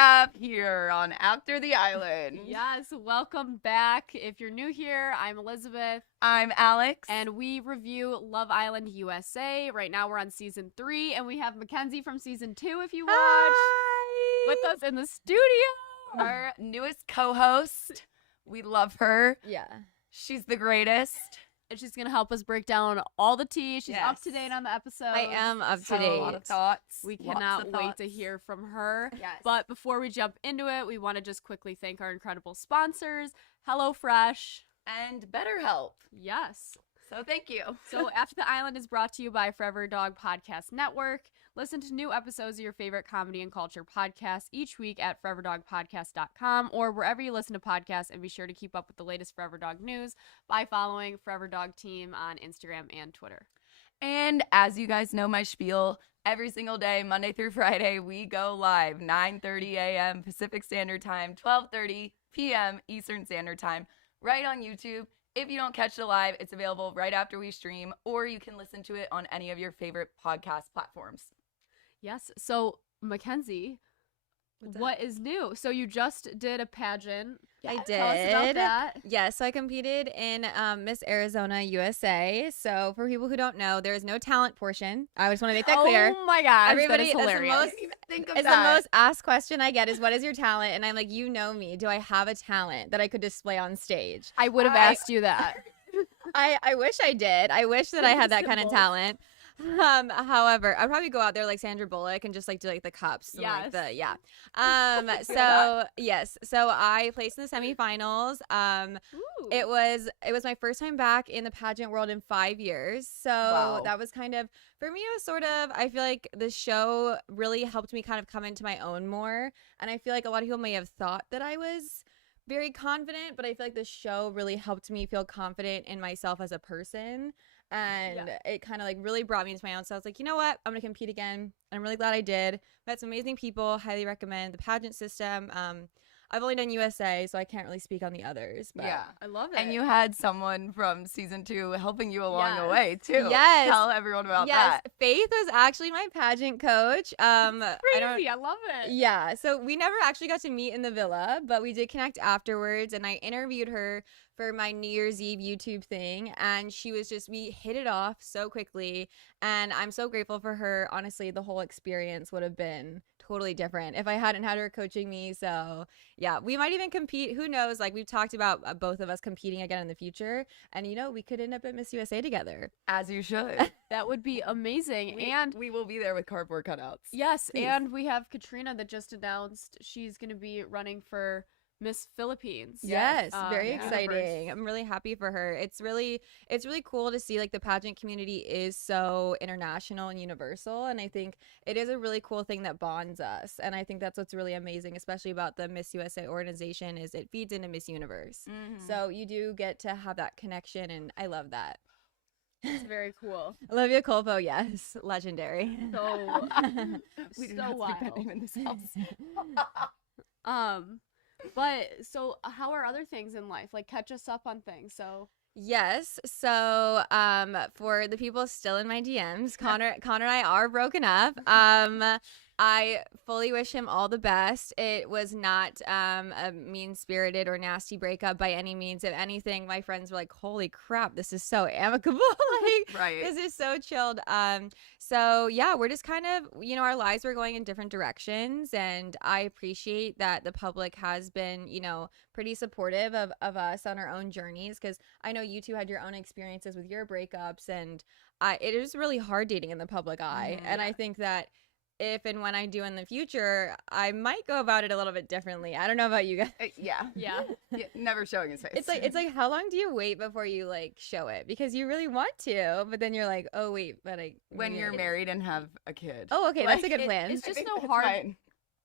have here on After the Island. Yes, welcome back. If you're new here, I'm Elizabeth. I'm Alex. And we review Love Island USA. Right now we're on season 3, and we have Mackenzie from season 2 if you watch. Hi. With us in the studio. Our newest co-host. We love her. Yeah. She's the greatest. And she's going to help us break down all the tea. She's Yes. up to date on the episode. I am up to Had date. a lot of thoughts. We Lots cannot of wait thoughts. to hear from her. Yes. But before we jump into it, we want to just quickly thank our incredible sponsors, HelloFresh. And BetterHelp. Yes. So thank you. So After the Island is brought to you by Forever Dog Podcast Network. Listen to new episodes of your favorite comedy and culture podcasts each week at foreverdogpodcast.com or wherever you listen to podcasts, and be sure to keep up with the latest Forever Dog news by following Forever Dog Team on Instagram and Twitter. And as you guys know my spiel, every single day, Monday through Friday, we go live 9:30 a.m. Pacific Standard Time, 12:30 p.m. Eastern Standard Time, right on YouTube. If you don't catch it live, it's available right after we stream, or you can listen to it on any of your favorite podcast platforms. Yes. So, Mackenzie, what is new? So you just did a pageant. I did. Tell us about that. Yes, so I competed in Miss Arizona USA. So for people who don't know, there is no talent portion. I just want to make that clear. Oh my gosh, Everybody, that is that's the hilarious. I most- didn't even think of It's that. the most asked question I get is, what is your talent? And I'm like, you know me. Do I have a talent that I could display on stage? I would have I- asked you that. I wish I did. I wish that I had that kind of Symbols. talent. However, I'd probably go out there like Sandra Bullock and just like do like the cups and like the Yes. so yes, so I placed in the semifinals. Ooh. It was my first time back in the pageant world in 5 years. So Wow. that was kind of, for me, it was sort of, I feel like the show really helped me kind of come into my own more. And I feel like a lot of people may have thought that I was very confident, but I feel like the show really helped me feel confident in myself as a person. And it kind of like really brought me into my own. So I was like, you know what? I'm going to compete again. And I'm really glad I did. Met some amazing people. Highly recommend the pageant system. I've only done USA, so I can't really speak on the others. But Yeah. I love it. And you had someone from season 2 helping you along the Yes. way, too. Yes. Tell everyone about yes, that. Faith was actually my pageant coach. Crazy. I love it. Yeah, so we never actually got to meet in the villa, but we did connect afterwards, and I interviewed her for my New Year's Eve YouTube thing, and we hit it off so quickly, and I'm so grateful for her. Honestly, the whole experience would have been totally different if I hadn't had her coaching me. So yeah, we might even compete. Who knows? Like, we've talked about both of us competing again in the future, and we could end up at Miss USA together. As you should. That would be amazing. And we will be there with cardboard cutouts. yes, Please. and we have Katrina that just announced she's going to be running for Miss Philippines. Yes, Um, very yeah. exciting. I'm really happy for her. It's really cool to see like the pageant community is so international and universal, and I think it is a really cool thing that bonds us. And I think that's what's really amazing, especially about the Miss USA organization, is it feeds into Miss Universe. Mhm. So you do get to have that connection, and I love that. It's very cool. Olivia Colpo, yes, legendary. So, we do so not speak that wild. name in this house. But so how are other things in life? Like, catch us up on things. So Yes. So, for the people still in my DMs, Connor and I are broken up. I fully wish him all the best. It was not a mean-spirited or nasty breakup by any means. If anything, my friends were like, "Holy crap, this is so amicable! Like, Right. this is so chilled." So yeah, we're just kind of, our lives were going in different directions, and I appreciate that the public has been, pretty supportive of us on our own journeys, because I know you two had your own experiences with your breakups, and it is really hard dating in the public eye, and I think that if and when I do in the future, I might go about it a little bit differently. I don't know about you guys. Yeah. yeah. Yeah, never showing his face. It's like how long do you wait before you like show it? Because you really want to, but then you're like, oh wait, but when you're married and have a kid. Oh, okay, that's a Like, good plan. It's I just think so that's hard. fine.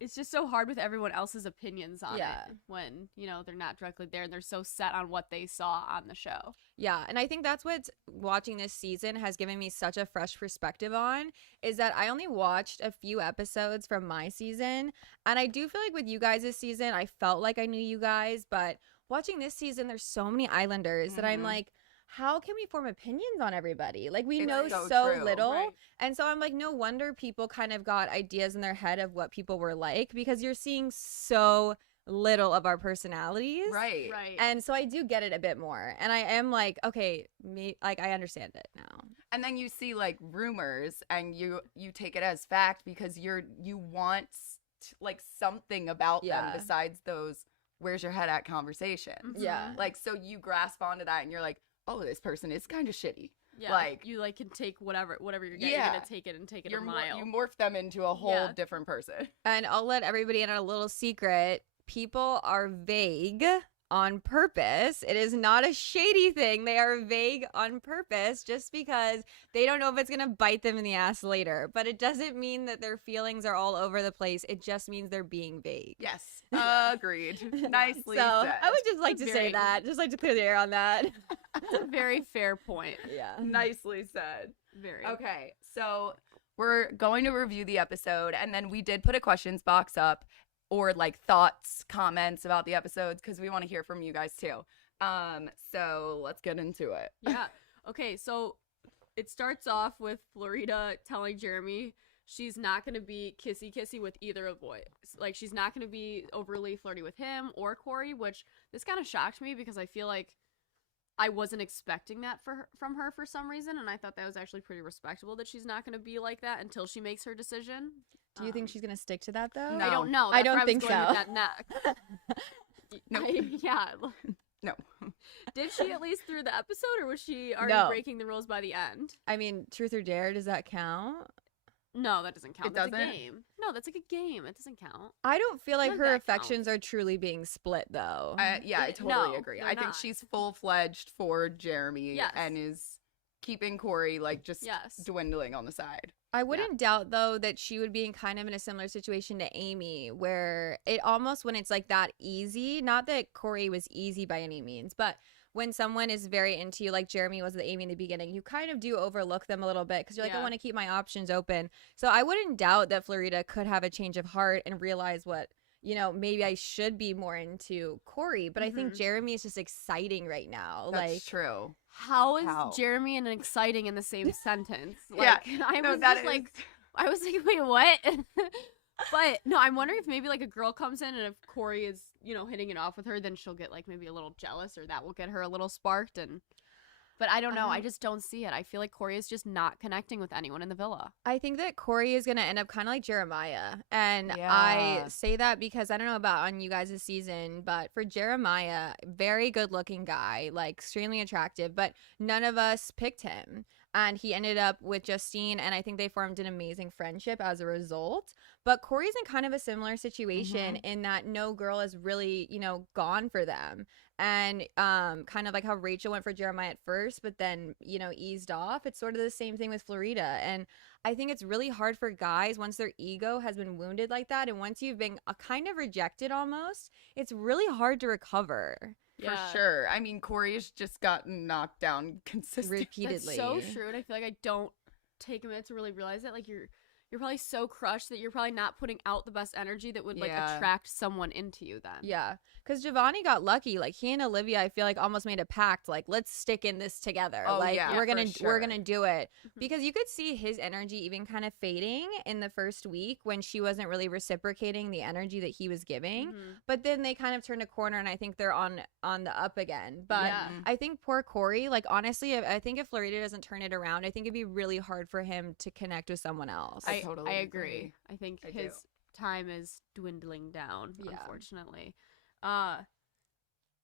It's just so hard with everyone else's opinions on Yeah. it when, they're not directly there and they're so set on what they saw on the show. Yeah, and I think that's what watching this season has given me such a fresh perspective on, is that I only watched a few episodes from my season, and I do feel like with you guys' season, I felt like I knew you guys, but watching this season, there's so many Islanders that I'm Mhm. like, how can we form opinions on everybody? Like, we It's know so so true. little. Right. And so I'm like, no wonder people kind of got ideas in their head of what people were like, because you're seeing so little of our personalities. Right. Right. And so I do get it a bit more. And I am like, okay, like, I understand it now. And then you see like rumors and you take it as fact because you want like something about them besides those where's your head at conversations. Mhm. Yeah. Like, so you grasp onto that and you're like, oh, this person is kind of shitty. Yeah, like you like can take whatever you're getting, Yeah. you're gonna take it and take it a mile. You morph them into a whole Yeah. different person. And I'll let everybody in on a little secret. People are vague on purpose. It is not a shady thing. They are vague on purpose just because they don't know if it's going to bite them in the ass later. But it doesn't mean that their feelings are all over the place. It just means they're being vague. Yes. Agreed. Nicely So said. I would just like to say Very- that. Just like to clear the air on that. It's a very fair point. Yeah. Nicely said. Very. Okay, so we're going to review the episode, and then we did put a questions box up, or like thoughts, comments about the episodes, because we want to hear from you guys too. So let's get into it. Yeah. Okay, so it starts off with Florida telling Jeremy she's not going to be kissy with either of the boys. Like, she's not going to be overly flirty with him or Corey, which this kind of shocked me because I feel like I wasn't expecting that from her for some reason, and I thought that was actually pretty respectable that she's not going to be like that until she makes her decision. Do you think she's going to stick to that, though? No. I don't know. I That's don't where I think was going so. with that next. No. Yeah. No. Did she at least through the episode, or was she already No. breaking the rules by the end? I mean, truth or dare, does that count? No, that doesn't count. It That's doesn't? a game. No, that's like a game. It doesn't count. I don't feel like None of her that affections are truly being split, though. Yeah, I It- totally no, agree. they're I think not. she's full-fledged for Jeremy Yes. and is keeping Corey like just Yes. dwindling on the side. I wouldn't doubt, though, that she would be in kind of in a similar situation to Amy, where it almost, when it's like that easy, not that Corey was easy by any means, but when someone is very into you, like Jeremy was with Amy in the beginning, you kind of do overlook them a little bit because you're like, I Yeah. want to keep my options open. So I wouldn't doubt that Florida could have a change of heart and realize what, maybe I should be more into Corey. But I think Mhm. Jeremy is just exciting right now. That's like, true. How is How? Jeremy and exciting in the same sentence? Yeah, Like, I No, was that just like, is- I was like, wait, what? But no, I'm wondering if maybe like a girl comes in and if Corey is, hitting it off with her, then she'll get like maybe a little jealous, or that will get her a little sparked. But I don't know. I just don't see it. I feel like Corey is just not connecting with anyone in the villa. I think that Corey is going to end up kind of like Jeremiah. And Yeah. I say that because I don't know about on you guys' season, but for Jeremiah, very good looking guy, like extremely attractive, but none of us picked him. And he ended up with Justine, and I think they formed an amazing friendship as a result. But Corey's in kind of a similar situation in that no girl is really, gone for them. And kind of like how Rachel went for Jeremiah at first, but then, eased off. It's sort of the same thing with Florida. And I think it's really hard for guys once their ego has been wounded like that. And once you've been kind of rejected almost, it's really hard to recover. For sure. I mean, Corey's just gotten knocked down consistently. Repeatedly. That's so true, and I feel like I don't take a minute to really realize that. Like you're probably so crushed that you're probably not putting out the best energy that would like Yeah. attract someone into you. Then Yeah, because Giovanni got lucky. Like he and Olivia, I feel like almost made a pact. Like let's stick in this together. Oh, like yeah, we're for gonna sure. we're gonna do it Mhm. because you could see his energy even kind of fading in the first week when she wasn't really reciprocating the energy that he was giving. Mhm. But then they kind of turned a corner, and I think they're on the up again. But Yeah. I think poor Corey. Like honestly, I think if Florida doesn't turn it around, I think it'd be really hard for him to connect with someone else. I totally I agree. agree. I think I do. his time is dwindling down, Yeah. unfortunately.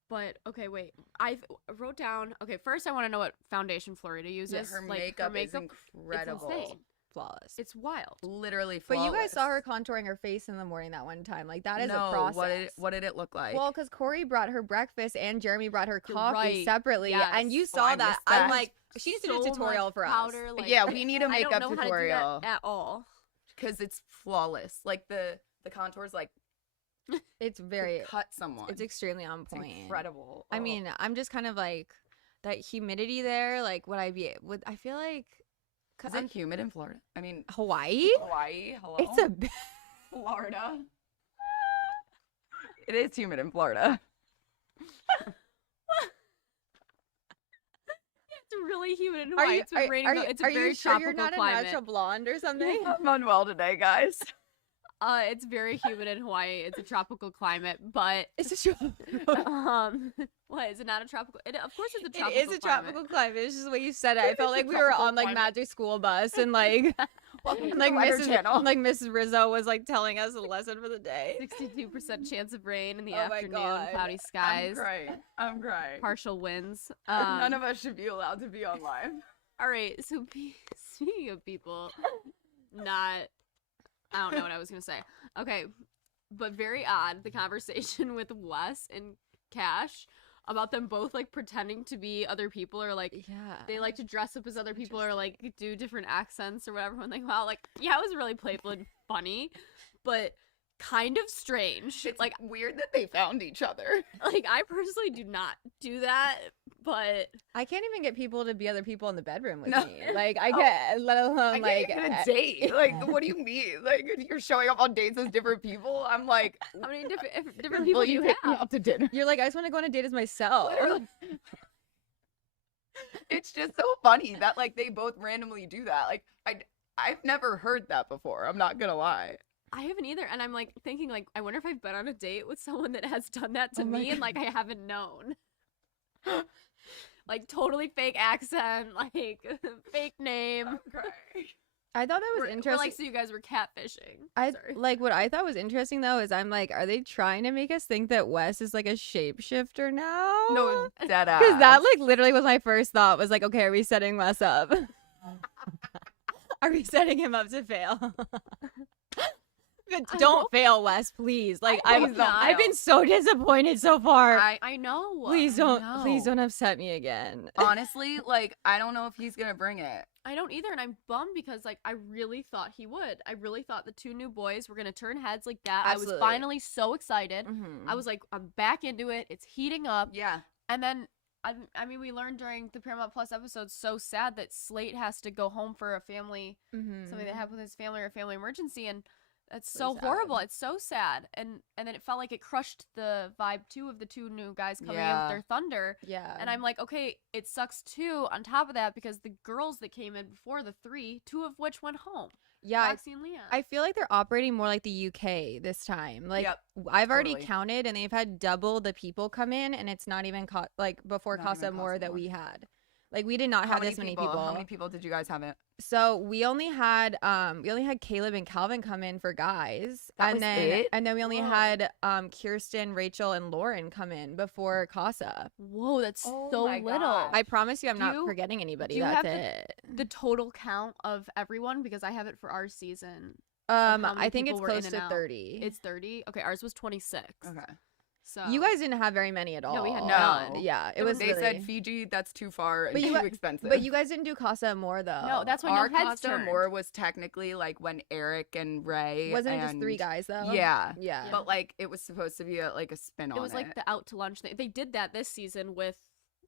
But okay, wait. I wrote down. Okay, first I want to know what foundation Florida uses. Her Like, makeup is incredible. It's insane. Flawless. It's wild. Literally But flawless. you guys saw her contouring her face in the morning that one time. Like that is no, a process. What did it look like? Well, because Corey brought her breakfast and Jeremy brought her You're coffee right. separately, Yes. and you Oh, saw I that. missed I'm that. like, she needs to do a So tutorial much for powder, us. Like, yeah, we need a I makeup don't know tutorial how to do that at all. because it's flawless. Like the contours, like It's could very, cut someone. it's extremely on It's point. incredible. I Oh. mean, I'm just kind of like that humidity there. Like, would I feel like is it humid in Florida? I mean, Hawaii? Hawaii. Hello. It's a bit. Florida. It is humid in Florida. really humid in Hawaii. It's been raining. It's a very you sure tropical you're not climate. a natural blonde or something? I'm unwell today, guys. It's very humid in Hawaii. It's a tropical climate, but It's a tropical. what is it not a tropical? Of course, it's a It tropical. is a tropical climate. It's just the way you said it. I felt is a like we were tropical on like climate. Magic School Bus and like like Weather Mrs. Channel. like Mrs. Rizzo was like telling us a lesson for the day. 62% chance of rain in the Oh my afternoon. God. Cloudy skies. I'm crying. Partial winds. None of us should be allowed to be online. All right. So speaking of people, I don't know what I was gonna say. Okay, but very odd the conversation with Wes and Cash about them both like pretending to be other people, or like Yeah. they like to dress up as other people or like do different accents or whatever. I'm like, wow, like yeah, it was really playful and funny, but kind of strange. It's like weird that they found each other. Like I personally do not do that, but I can't even get people to be other people in the bedroom with No. me. Like I can't, let alone I like can't even date. Like, what do you mean? Like, you're showing up on dates as different people? I'm like, how many different people will do you pick me have? up to dinner? You're like, I just want to go on a date as myself. Literally. It's just so funny that like they both randomly do that. Like, I've never heard that before. I'm not gonna lie. I haven't either, and I'm like thinking like I wonder if I've been on a date with someone that has done that to Oh my me and like I haven't known. Like totally fake accent, like fake name. I'm crying. I thought that was We're interesting. like, so you guys were catfishing. I Sorry. like what I thought was interesting though is I'm like, are they trying to make us think that Wes is like a shapeshifter now? No, dead ass. because that like literally was my first thought. Was like, okay, are we setting Wes up? Are we setting him up to fail? But I don't hope- fail, Wes, please. Like I I've hope not. I've been so disappointed so far. I know. Please I don't know. upset me again. Honestly, like, I don't know if he's gonna bring it. I don't either, and I'm bummed because like I really thought he would. I really thought the two new boys were gonna turn heads like that. Absolutely. I was finally so excited. Mhm. I was like, I'm back into it. It's heating up. Yeah. And then, I mean, we learned during the Paramount Plus episode, so sad that Slate has to go home for a family, Mhm. something that happened with his family or a family emergency, and that's So so horrible. sad. It's so sad. And then it felt like it crushed the vibe too of the two new guys coming in Yeah. with their thunder. Yeah. And I'm like, okay, it sucks too. On top of that, because the girls that came in before the three, two of which went home. yeah. Roxy and Leon. I feel like they're operating more like the UK this time. Like Yep, I've already totally. counted, and they've had double the people come in, and it's not even like before Not Casa even Amor Casa that Amor. we had. Like we did not have this many people. How many people did you guys have it? So we only had Caleb and Calvin come in for guys, That and was then it? and then we only Whoa. had Kirsten, Rachel, and Lauren come in before Casa. Whoa, that's Oh so my little. gosh. I promise you, I'm Do not you- forgetting anybody. do you That's have it. The total count of everyone, because I have it for our season. how many I think people it's were in close and to out? 30. It's 30. Okay, ours was 26. Okay. So You guys didn't have very many at all. No, we had none. Yeah, it There was. were- They really... said Fiji, that's too far and But you too gu- expensive. But you guys didn't do Casa Amor though. No, that's why Our no heads Costa turned. Amor was technically like when Eric and Ray wasn't it just 3 and- guys though? Yeah. Yeah. But like it was supposed to be like a spin on It was like the out to lunch thing. They did that this season with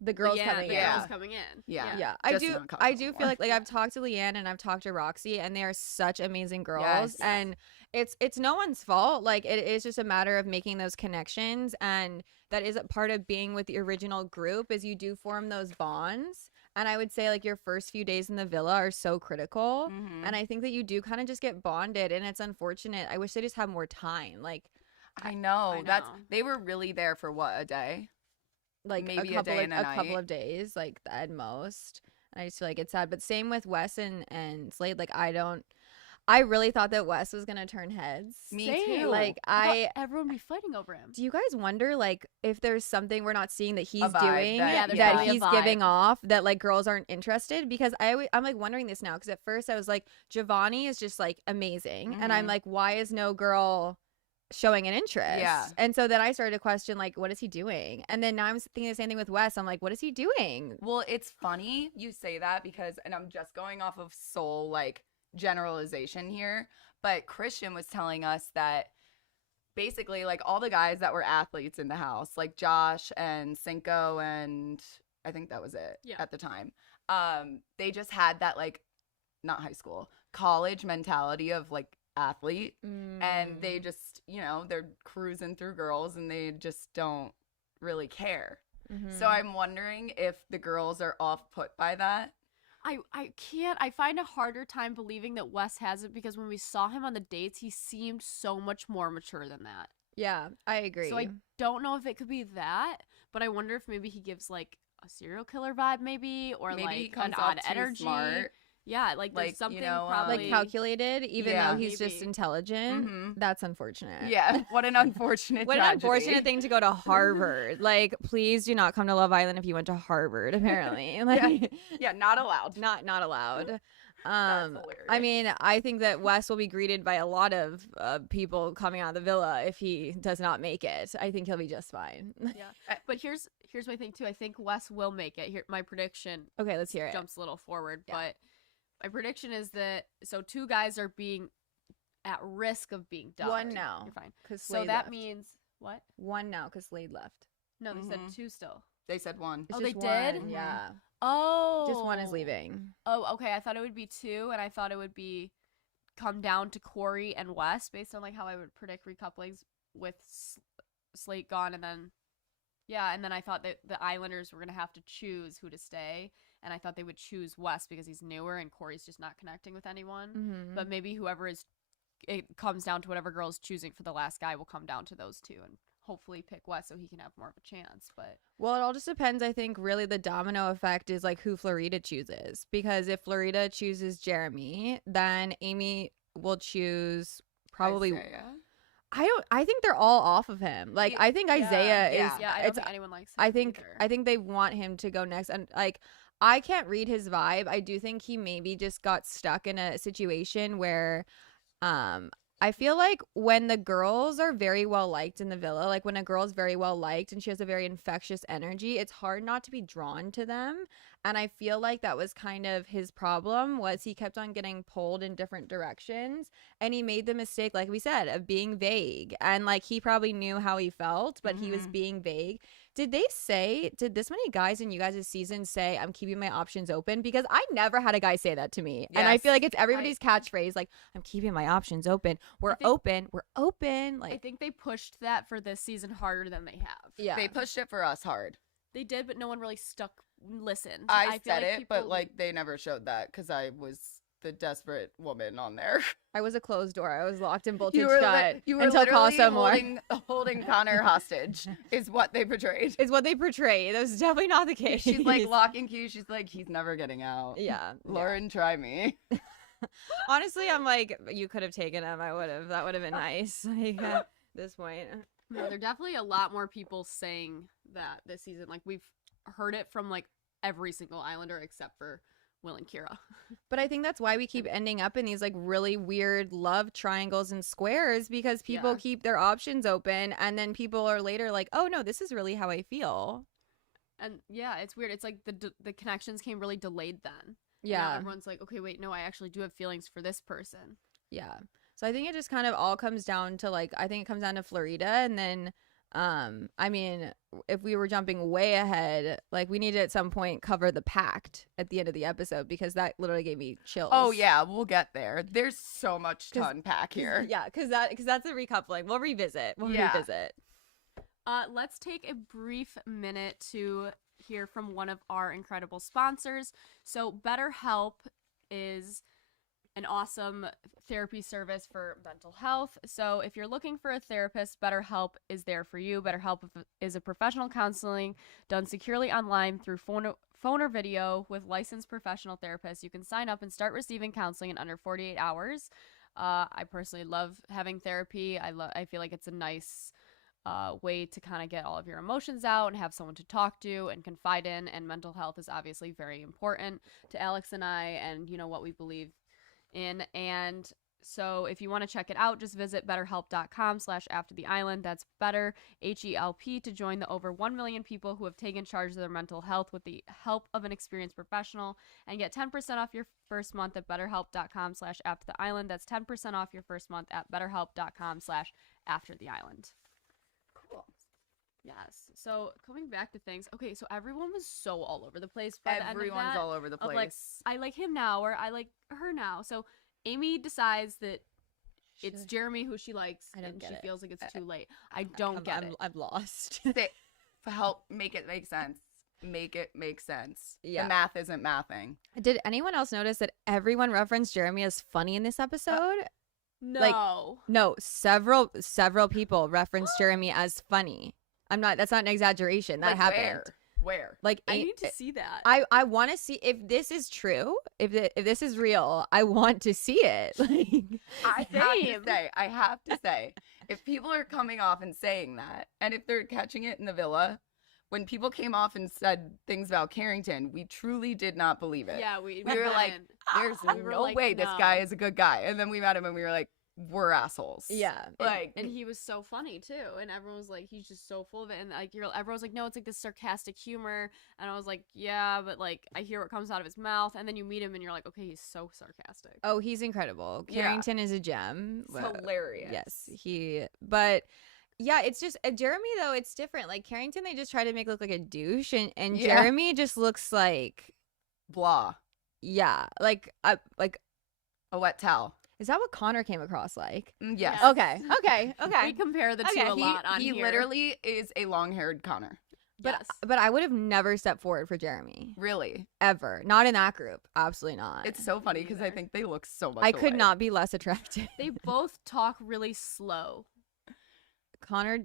The girls Leanne, coming the in. Yeah. girls coming in. Yeah. Yeah, Just not Casa I do feel Amor. like I've talked to Leanne and I've talked to Roxy, and they are such amazing girls. Yes. And it's no one's fault. Like it is just a matter of making those connections, and that is a part of being with the original group is you do form those bonds. And I would say like your first few days in the villa are so critical. Mhm. And I think that you do kind of just get bonded, and it's unfortunate. I wish they just had more time. Like I know. I That's know. they were really there for what, a day? Maybe a couple day and a couple night. of days, like at most. And I just feel like it's sad. But same with Wes and Slade. Like I really thought that Wes was gonna turn heads. Me Same. too. Like I thought everyone would be fighting over him. do you guys wonder like if there's something we're not seeing that he's vibe doing that- Yeah, there's that definitely a he's vibe. giving off that like girls aren't interested? Because I'm like wondering this now, because at first I was like Giovanni is just like amazing, and I'm Mhm. like, why is no girl showing an interest? Yeah. And so then I started to question like, what is he doing? And then now I'm thinking the same thing with Wes. I'm like, what is he doing? Well, it's funny you say that because, and I'm just going off of soul like generalization here, but Christian was telling us that basically like all the guys that were athletes in the house, like Josh and Cinco, and I think that was it Yeah. at the time. They just had that like not high school, college mentality of like athlete, and they just, you know, they're cruising through girls and they just don't really care. So I'm wondering if the girls are off put by that. I can't. I find a harder time believing that Wes has it because when we saw him on the dates, he seemed so much more mature than that. Yeah, I agree. So I don't know if it could be that, but I wonder if maybe he gives like a serial killer vibe, maybe, or Maybe like he comes an off odd too energy. smart. Yeah, like there's Like, something you know, probably like calculated, even Yeah. though he's just Maybe. intelligent. That's unfortunate. Yeah, what an unfortunate What an tragedy. unfortunate thing to go to Harvard. Like, please do not come to Love Island if you went to Harvard, apparently. Like, Yeah, not allowed. not allowed. That's hilarious. I mean, I think that Wes will be greeted by a lot of people coming out of the villa if he does not make it. I think he'll be just fine. Yeah. But here's my thing too. I think Wes will make it. Here, my prediction Okay, let's hear it. jumps a little forward, Yeah. but my prediction is that two guys are being at risk of being dumped. One now. You're fine. 'Cause So Slade that left. means what? One now because Slade left. No, they said two still. They said one. It's Oh, they just did? one, yeah. Oh, Just one is leaving. Oh, okay. I thought it would be two, and I thought it would be come down to Corey and Wes based on like how I would predict recouplings with Slate gone, and then I thought that the Islanders were gonna have to choose who to stay, and I thought they would choose Wes because he's newer and Corey's just not connecting with anyone. Mm-hmm. But maybe it comes down to whatever girl's choosing for the last guy will come down to those two, and hopefully pick Wes so he can have more of a chance. But Well, it all just depends. I think really the domino effect is like who Florida chooses. Because if Florida chooses Jeremy, then Amy will choose probably. Isaiah. I think they're all off of him. Like I think Isaiah is. yeah, I don't think anyone likes him I think they want him to go next, and like I can't read his vibe. I do think he maybe just got stuck in a situation where, I feel like when the girls are very well liked in the villa, like when a girl's very well liked and she has a very infectious energy, it's hard not to be drawn to them. And I feel like that was kind of his problem, was he kept on getting pulled in different directions, and he made the mistake, like we said, of being vague. And like he probably knew how he felt, but he was being vague. Did this many guys in you guys' season say, I'm keeping my options open? Because I never had a guy say that to me. And I feel like it's everybody's catchphrase, like, I'm keeping my options open. We're open. Like, I think they pushed that for this season harder than they have. yeah. They pushed it for us hard. They did, but no one really listened. I feel said like it, but people- like they never showed that because I was the desperate woman on there. I was a closed door. I was locked and bolted You were, shut you were until literally Casa more. holding Connor hostage is what they portrayed. Is what they portray. That was definitely not the case. She's like locking Q. She's like, he's never getting out. yeah. Lauren, try me. Honestly, I'm like, you could have taken him. I would have. That would have been nice. Like at this point. No, there are definitely a lot more people saying that this season. Like we've heard it from like every single Islander except for Will and Kira. But I think that's why we keep ending up in these like really weird love triangles and squares, because people keep their options open, and then people are later like, oh no, this is really how I feel. And yeah, it's weird. It's like the connections came really delayed then. Yeah. Now everyone's like, okay, wait, no, I actually do have feelings for this person. Yeah. So I think it just kind of all comes down to like, I think it comes down to Florida, and then I mean, if we were jumping way ahead, like we need to at some point cover the pact at the end of the episode, because that literally gave me chills. Oh yeah, we'll get there. There's so much to unpack here. Yeah, because that's a recoupling. We'll revisit. Revisit. Let's take a brief minute to hear from one of our incredible sponsors. So BetterHelp is an awesome therapy service for mental health. So if you're looking for a therapist, BetterHelp is there for you. BetterHelp is a professional counseling done securely online through phone or video with licensed professional therapists. You can sign up and start receiving counseling in under 48 hours. I personally love having therapy. I feel like it's a nice way to kind of get all of your emotions out and have someone to talk to and confide in. And mental health is obviously very important to Alex and I, and you know what we believe in. And so if you want to check it out, just visit betterhelp.com/aftertheisland. That's better, HELP, to join the over 1 million people who have taken charge of their mental health with the help of an experienced professional, and get 10% off your first month at betterhelp.com/aftertheisland. That's 10% off your first month at betterhelp.com/aftertheisland. Cool. Yes. So coming back to things, okay, so everyone was so all over the place by the end of Everyone's that, all over the of like, place. I like him now, or I like her now. So Amy decides that it's Jeremy who she likes, I don't and get she it. feels like it's too late. I don't get it. I'm lost. Help make it make sense. Make it make sense. Yeah. The math isn't mathing. Did anyone else notice that everyone referenced Jeremy as funny in this episode? No. No, several people referenced Jeremy as funny. That's not an exaggeration. That Like, happened. Where? Like I need to see that. I want to see if this is true. If this is real, I want to see it. Like, I have to say, if people are coming off and saying that, and if they're catching it in the villa, when people came off and said things about Carrington, we truly did not believe it. Yeah, we were like, there's no way this guy is a good guy. And then we met him and we were like, we're assholes. yeah. And he was so funny too, and everyone was like, he's just so full of it, and like everyone was like, no, it's like this sarcastic humor, and I was like, yeah, but like I hear what comes out of his mouth, and then you meet him and you're like, okay, he's so sarcastic. Oh, he's incredible. Yeah. Carrington is a gem. It's hilarious. Yes, but yeah, it's just Jeremy though. It's different. Like Carrington, they just try to make look like a douche, and Yeah. Jeremy just looks like Blah. like A wet towel. Is that what Connor came across like? Yes. Okay. We compare the two Okay. a lot on He here. literally is a long-haired Connor. Yes. But I would have never stepped forward for Jeremy Really. ever. Not in that group. Absolutely not. It's so funny because I neither. think they look so much I could alike. not be less attractive. They both talk really slow. Connor,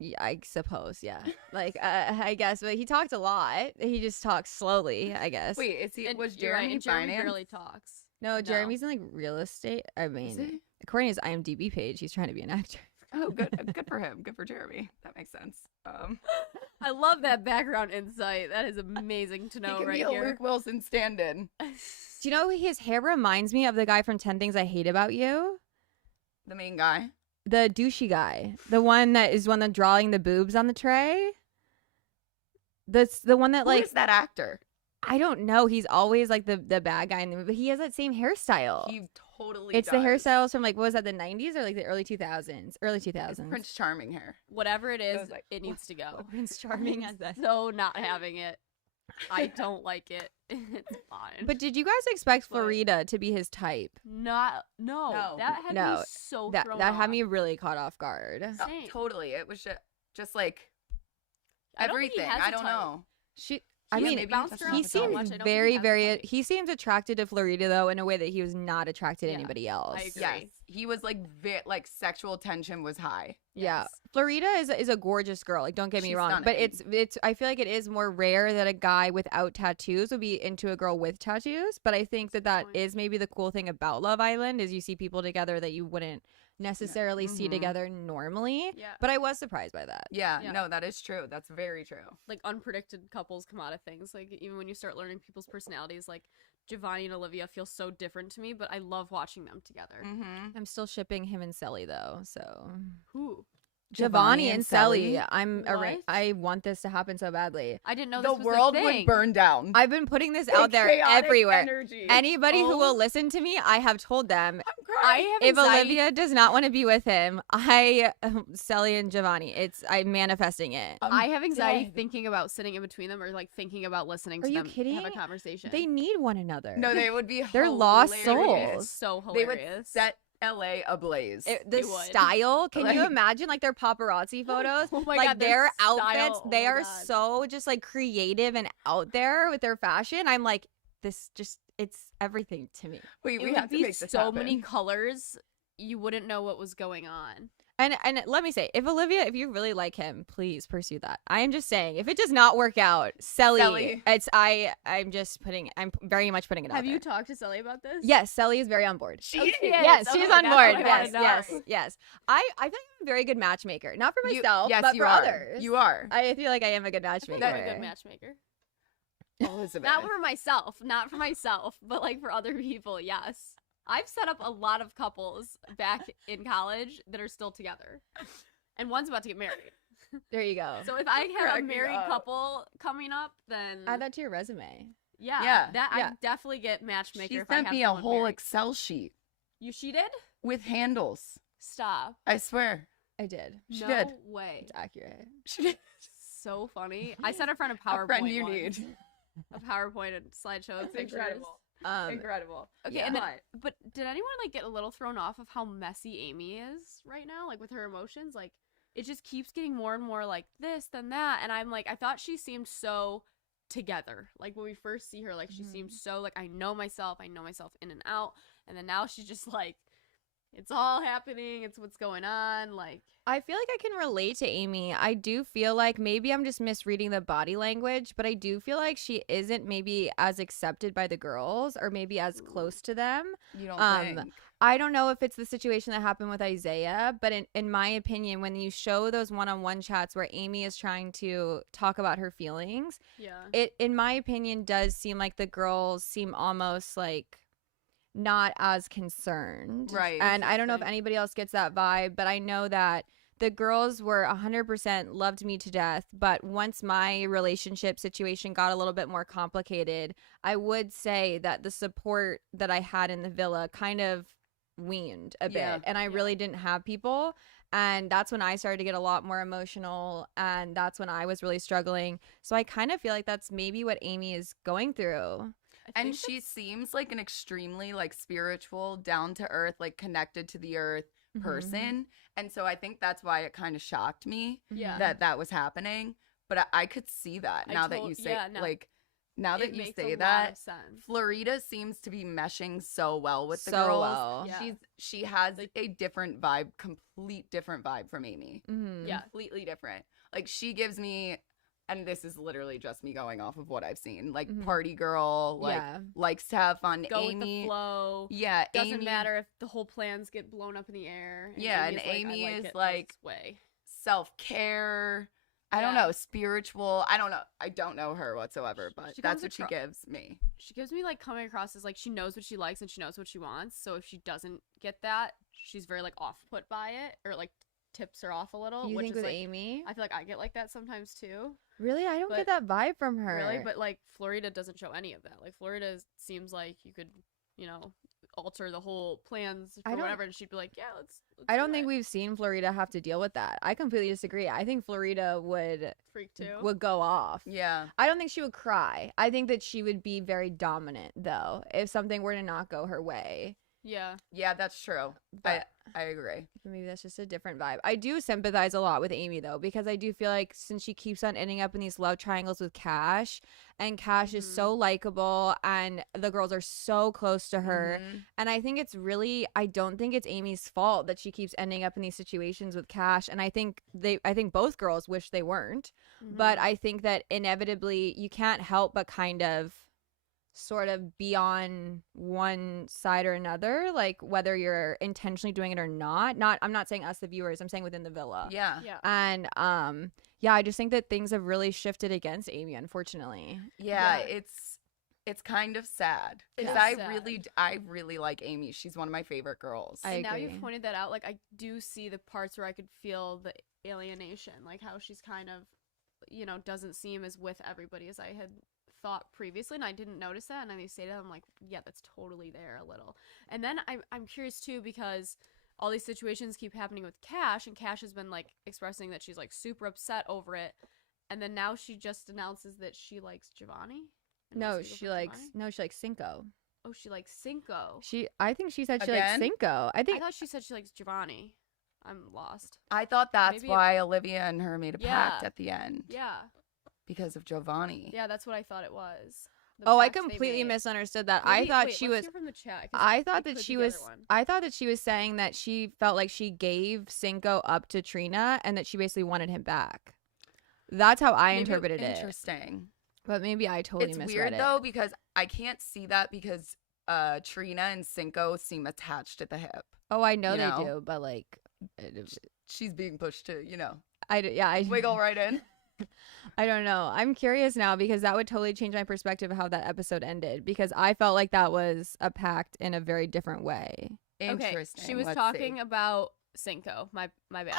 yeah, I suppose, yeah. Like, I guess, but he talked a lot. He just talks slowly, I guess. Wait, is he? And Was you're right, Jeremy and Jeremy finance? barely talks. No, Jeremy's in like real estate. I Is mean, he? according to his IMDb page, he's trying to be an actor. Oh, good. Good for him. Good for Jeremy. That makes sense. I love that background insight. That is amazing to He know can right be a here. Luke Wilson stand-in. Do you know his hair reminds me of the guy from 10 Things I Hate About You? The main guy. The douchey guy. The one that is one that drawing the boobs on the tray. That's the one that Who like is that actor? I don't know. He's always like the bad guy in the movie, but he has that same hairstyle. He totally. It's does. the hairstyles from like what was that, the 90s or like the early 2000s? Early It's 2000s. Prince Charming hair. Whatever it is, was like, it needs to go. Prince Charming has that. So not having it. I don't like it. It's fine. But did you guys expect But- Florida to be his type? no. No. That had No. me so That thrown had off. me really caught off guard. Oh, Same. totally. It was just like I don't think he everything. has I a don't type. know. I He's mean, maybe bounced that's around he so seems much, I don't think very, he has a very. type. He seems attracted to Florida though in a way that he was not attracted to Yeah. anybody else. I agree. Yes, he was like like sexual tension was high. Yeah, Yes. Florida is a gorgeous girl. Like, don't get me She's wrong, but stunning. it's. I feel like it is more rare that a guy without tattoos would be into a girl with tattoos. But I think that point. is maybe the cool thing about Love Island is you see people together that you wouldn't necessarily see Mhm. together normally. Yeah. But I was surprised by that. Yeah, Yeah. no, that is true. That's very true. Like unpredicted couples come out of things. Like even when you start learning people's personalities, like Giovanni and Olivia feel so different to me, but I love watching them together. Mm-hmm. I'm still shipping him and Selly though. So Who? Giovanni and Selly. Selly? What? I want this to happen so badly. I didn't know The this was world a thing. would burn down. I've been putting this out there Chaotic everywhere. Energy. Anybody who Oh. will listen to me, I have told them I'm I crying. have if anxiety. Olivia does not want to be with him, Selly and Giovanni, I'm manifesting it. I have anxiety dead. thinking about sitting in between them or like thinking about listening Are to you them kidding? have a conversation. They need one another. No, they would be. They're lost hilarious. souls. It's so They hilarious. would set LA ablaze. The They would. style, can you Like- imagine like their paparazzi photos? Oh my like God, their style. outfits, Oh they my are God. so just like creative and out there with their fashion. I'm like, it's everything to me. Wait, It we would have to be make this so happen. many colors, you wouldn't know what was going on. And let me say, if you really like him, please pursue that. I am just saying, if it does not work out, Selly. I'm very much putting it out Have you there. talked to Sully about this? Yes, Selly is very on board. She Oh, is. she is. Yes, Okay, she's that's on what board. I Yes, wanna know. yes, yes. I feel like I'm a very good matchmaker. Not for myself, yes, but you for are. others. You are. I feel like I am a good I matchmaker. think I'm a good matchmaker. Elizabeth. Not for myself, but like for other people, yes. I've set up a lot of couples back in college that are still together. And one's about to get married. There you go. So if I have Crack a me married up. couple coming up, then Add that to your resume. yeah, Yeah. I definitely get matchmaker. She if I sent have me a someone whole married. Excel sheet She did? with handles. Stop. I swear. I did. She no did. way. It's accurate. She did. So funny. I sent a friend a PowerPoint. A friend you once. need. A PowerPoint and slideshow of pictures. Incredible. Okay, Yeah. and then, but did anyone like get a little thrown off of how messy Amy is right now, like with her emotions? Like it just keeps getting more and more like this, then that. And I'm like, I thought she seemed so together. Like when we first see her, like she seemed so like, I know myself in and out. And then now she's just like, it's all happening. It's what's going on. Like, I feel like I can relate to Amy. I do feel like maybe I'm just misreading the body language, but I do feel like she isn't maybe as accepted by the girls or maybe as close to them. You don't think? I don't know if it's the situation that happened with Isaiah, but in my opinion, when you show those one-on-one chats where Amy is trying to talk about her feelings, it, in my opinion, does seem like the girls seem almost like not as concerned. Right. And I don't know if anybody else gets that vibe, but I know that the girls were 100% loved me to death. But once my relationship situation got a little bit more complicated, I would say that the support that I had in the villa kind of weaned a bit. And I really didn't have people. And that's when I started to get a lot more emotional. And that's when I was really struggling. So I kind of feel like that's maybe what Amy is going through. And she seems like an extremely like spiritual, down to earth, like connected to the earth person. And so I think that's why it kind of shocked me that was happening. But I could see that now that you say like now that you say that. Florida seems to be meshing so well with the girls. Well. Yeah. She has a different vibe, complete different vibe from Amy. Completely different. Like she gives me, and this is literally just me going off of what I've seen, like party girl, like likes to have fun. Go Amy, with the flow. Yeah, doesn't Amy, matter if the whole plans get blown up in the air. And yeah, and Amy is like self-care. I don't know, spiritual. I don't know her whatsoever, but that's what she gives me. She gives me like coming across as like she knows what she likes and she knows what she wants. So if she doesn't get that, she's very like off put by it or like tips her off a little. You which think is, with like, Amy? I feel like I get like that sometimes too. Really? I don't get that vibe from her. Really? But like Florida doesn't show any of that. Like Florida seems like you could, alter the whole plans for whatever, and she'd be like, yeah, let's I don't think we've seen Florida have to deal with that. I completely disagree. I think Florida would freak too. Would go off. Yeah. I don't think she would cry. I think that she would be very dominant though if something were to not go her way. Yeah. Yeah, that's true. But I agree. Maybe that's just a different vibe. I do sympathize a lot with Amy though, because I do feel like since she keeps on ending up in these love triangles with Cash, and Cash is so likable and the girls are so close to her, and I think it's really, I don't think it's Amy's fault that she keeps ending up in these situations with Cash, and I think both girls wish they weren't, but I think that inevitably you can't help but kind of sort of be on one side or another, like whether you're intentionally doing it or not. I'm not saying us the viewers, I'm saying within the villa. Yeah. And I just think that things have really shifted against Amy, unfortunately. Yeah. It's kind of sad because I really like Amy. She's one of my favorite girls. And now you've pointed that out, like I do see the parts where I could feel the alienation, like how she's kind of doesn't seem as with everybody as I had thought previously, and I didn't notice that, and then they say that, I'm like, yeah, that's totally there a little. And then I'm curious too, because all these situations keep happening with Cash, and Cash has been like expressing that she's like super upset over it, and then now she just announces that she likes Giovanni. No, she likes Cinco. Oh, she likes Cinco. I think she said she likes Cinco. I thought she said she likes Giovanni. I'm lost. I thought that's why Olivia and her made a pact at the end. Yeah. Because of Giovanni. Yeah, that's what I thought it was. I completely misunderstood that. Maybe, I thought wait, she let's was hear from the chat, I thought that she was saying that she felt like she gave Cinco up to Trina and that she basically wanted him back. That's how I interpreted it. Interesting. But maybe I totally misread it. It's weird though, because I can't see that because Trina and Cinco seem attached at the hip. Oh, I know they do, but like she's being pushed to, I wiggle right in. I don't know. I'm curious now because that would totally change my perspective of how that episode ended, because I felt like that was a pact in a very different way. Interesting. Okay, she was talking about Cinco. My bad.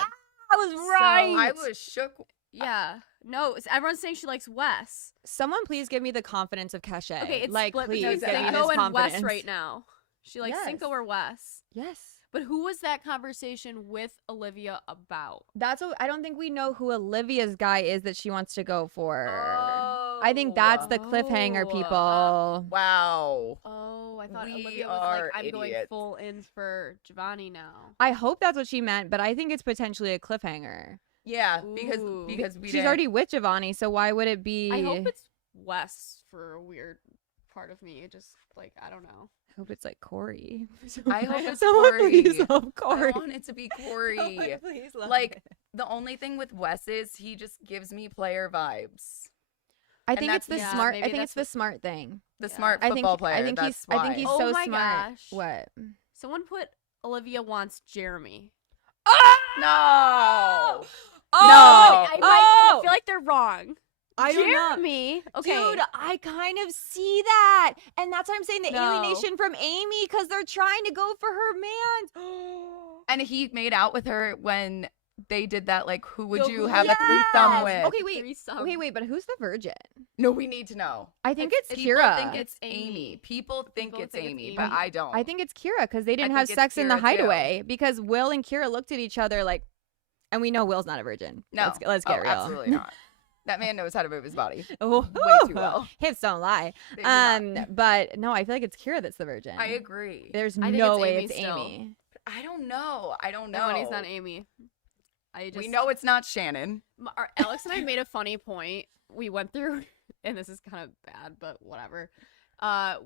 I was right. So I was shook. Yeah. No, everyone's saying she likes Wes. Someone please give me the confidence of Cachet. Okay, it's like, split please between give me Cinco this and Wes confidence right now. She likes Cinco or Wes. Yes. But who was that conversation with Olivia about? I don't think we know who Olivia's guy is that she wants to go for. Oh. I think that's the cliffhanger, people. Wow. Oh, I thought We Olivia was are like, I'm going idiots. full in for Giovanni now. I hope that's what she meant, but I think it's potentially a cliffhanger. Yeah, Ooh. because we She's didn't. already with Giovanni, so why would it be? I hope it's Wes for a weird part of me. Just like, I don't know. I hope it's like Corey. I hope it's Someone Corey. please love I Corey. want it to be Corey. Someone please love Like, it. the only thing with Wes is he just gives me player vibes. I and think it's the that's- yeah, smart. maybe I think that's it's the smart thing. The Yeah. smart I think. football player. I think that's he's. why. I think he's Oh so my smart. gosh. What? Someone put Olivia wants Jeremy. No. Oh! I feel like they're wrong. I don't know. Jeremy. Okay. Dude, I kind of see that. And that's what I'm saying, the No. alienation from Amy, because they're trying to go for her man. And he made out with her when they did that, like, who would Yo, you who- have a threesome Yes. with? Okay, wait. Threesome. Okay, wait, but who's the virgin? No, we need to know. I think it's People Kira. think it's It's Amy. Amy. People think People it's think it's Amy, Amy. but I don't. I think it's Kira because they didn't I have think it's sex in the Kira, too. hideaway because Will and Kira looked at each other like, and we know Will's not a virgin. No. Let's get real. Absolutely not. That man knows how to move his body. Oh, Way too well. Hips don't lie. They do not. But no, I feel like it's Kira that's the virgin. I agree. There's I think no it's way Amy it's still. Amy. I don't know. No, and he's not Amy. I just We know it's not Shannon. Alex and I made a funny point. We went through, and this is kind of bad, but whatever.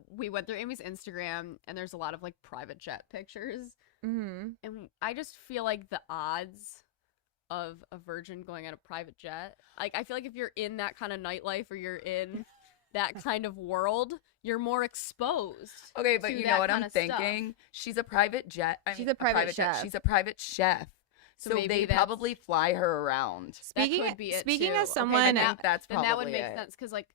We went through Amy's Instagram, and there's a lot of like private jet pictures, Mm-hmm. and I just feel like the odds of a virgin going on a private jet, like I feel like if you're in that kind of nightlife or you're in that kind of world, you're more exposed. Okay, but to you that know what I'm kinda stuff. thinking? She's a private jet. She's a private jet. chef. She's a private chef. So So maybe they that's- probably fly her around. Speaking could be it, speaking too. as Okay, someone, then I think that's Then probably that would make it. sense because like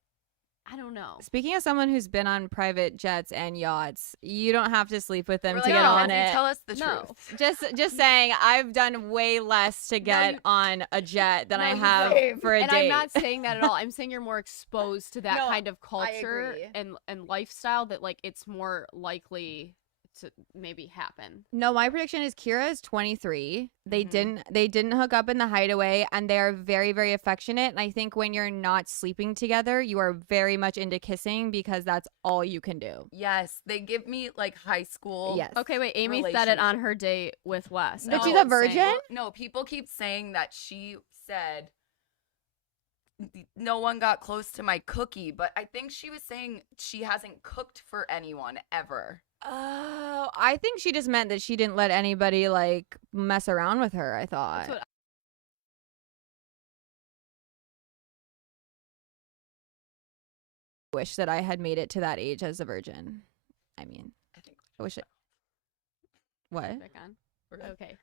I don't know. speaking as someone who's been on private jets and yachts, you don't have to sleep with them We're to like, get "No, on Mackenzie, it. Tell us the No. truth. Just saying, I've done way less to get you- on a jet than No, I you have don't. for a And date. I'm not saying that at all. I'm saying you're more exposed to that No, kind of culture agree. and lifestyle that like it's more likely to maybe happen. No, my prediction is Kira is 23. They Mhm. didn't hook up in the hideaway, and they are very, very affectionate. And I think when you're not sleeping together, you are very much into kissing because that's all you can do. Yes, they give me like high school. Yes. Okay, wait. Amy said it on her date with Wes. That That's she's all a I'm virgin? saying. No, people keep saying that she said no one got close to my cookie, but I think she was saying she hasn't cooked for anyone ever. Oh, I think she just meant that she didn't let anybody like mess around with her. I thought. That's what I wish that I had made it to that age as a virgin. I mean, I think I wish it. What? back on. we're good. Okay.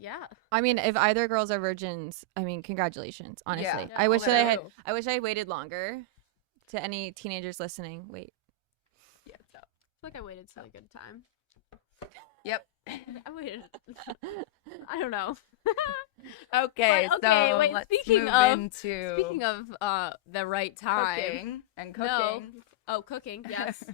Yeah. I mean, if either girls are virgins, I mean, congratulations. Honestly, Yeah. I wish that I had. True. I wish I had waited longer. To any teenagers listening, wait. Yeah, so. I feel like I waited till a good time. Yep. I waited. I don't know. Okay, But, okay, so wait, let's speaking move of- into Speaking of the right time. cooking and No. cooking. Oh, cooking. Yes.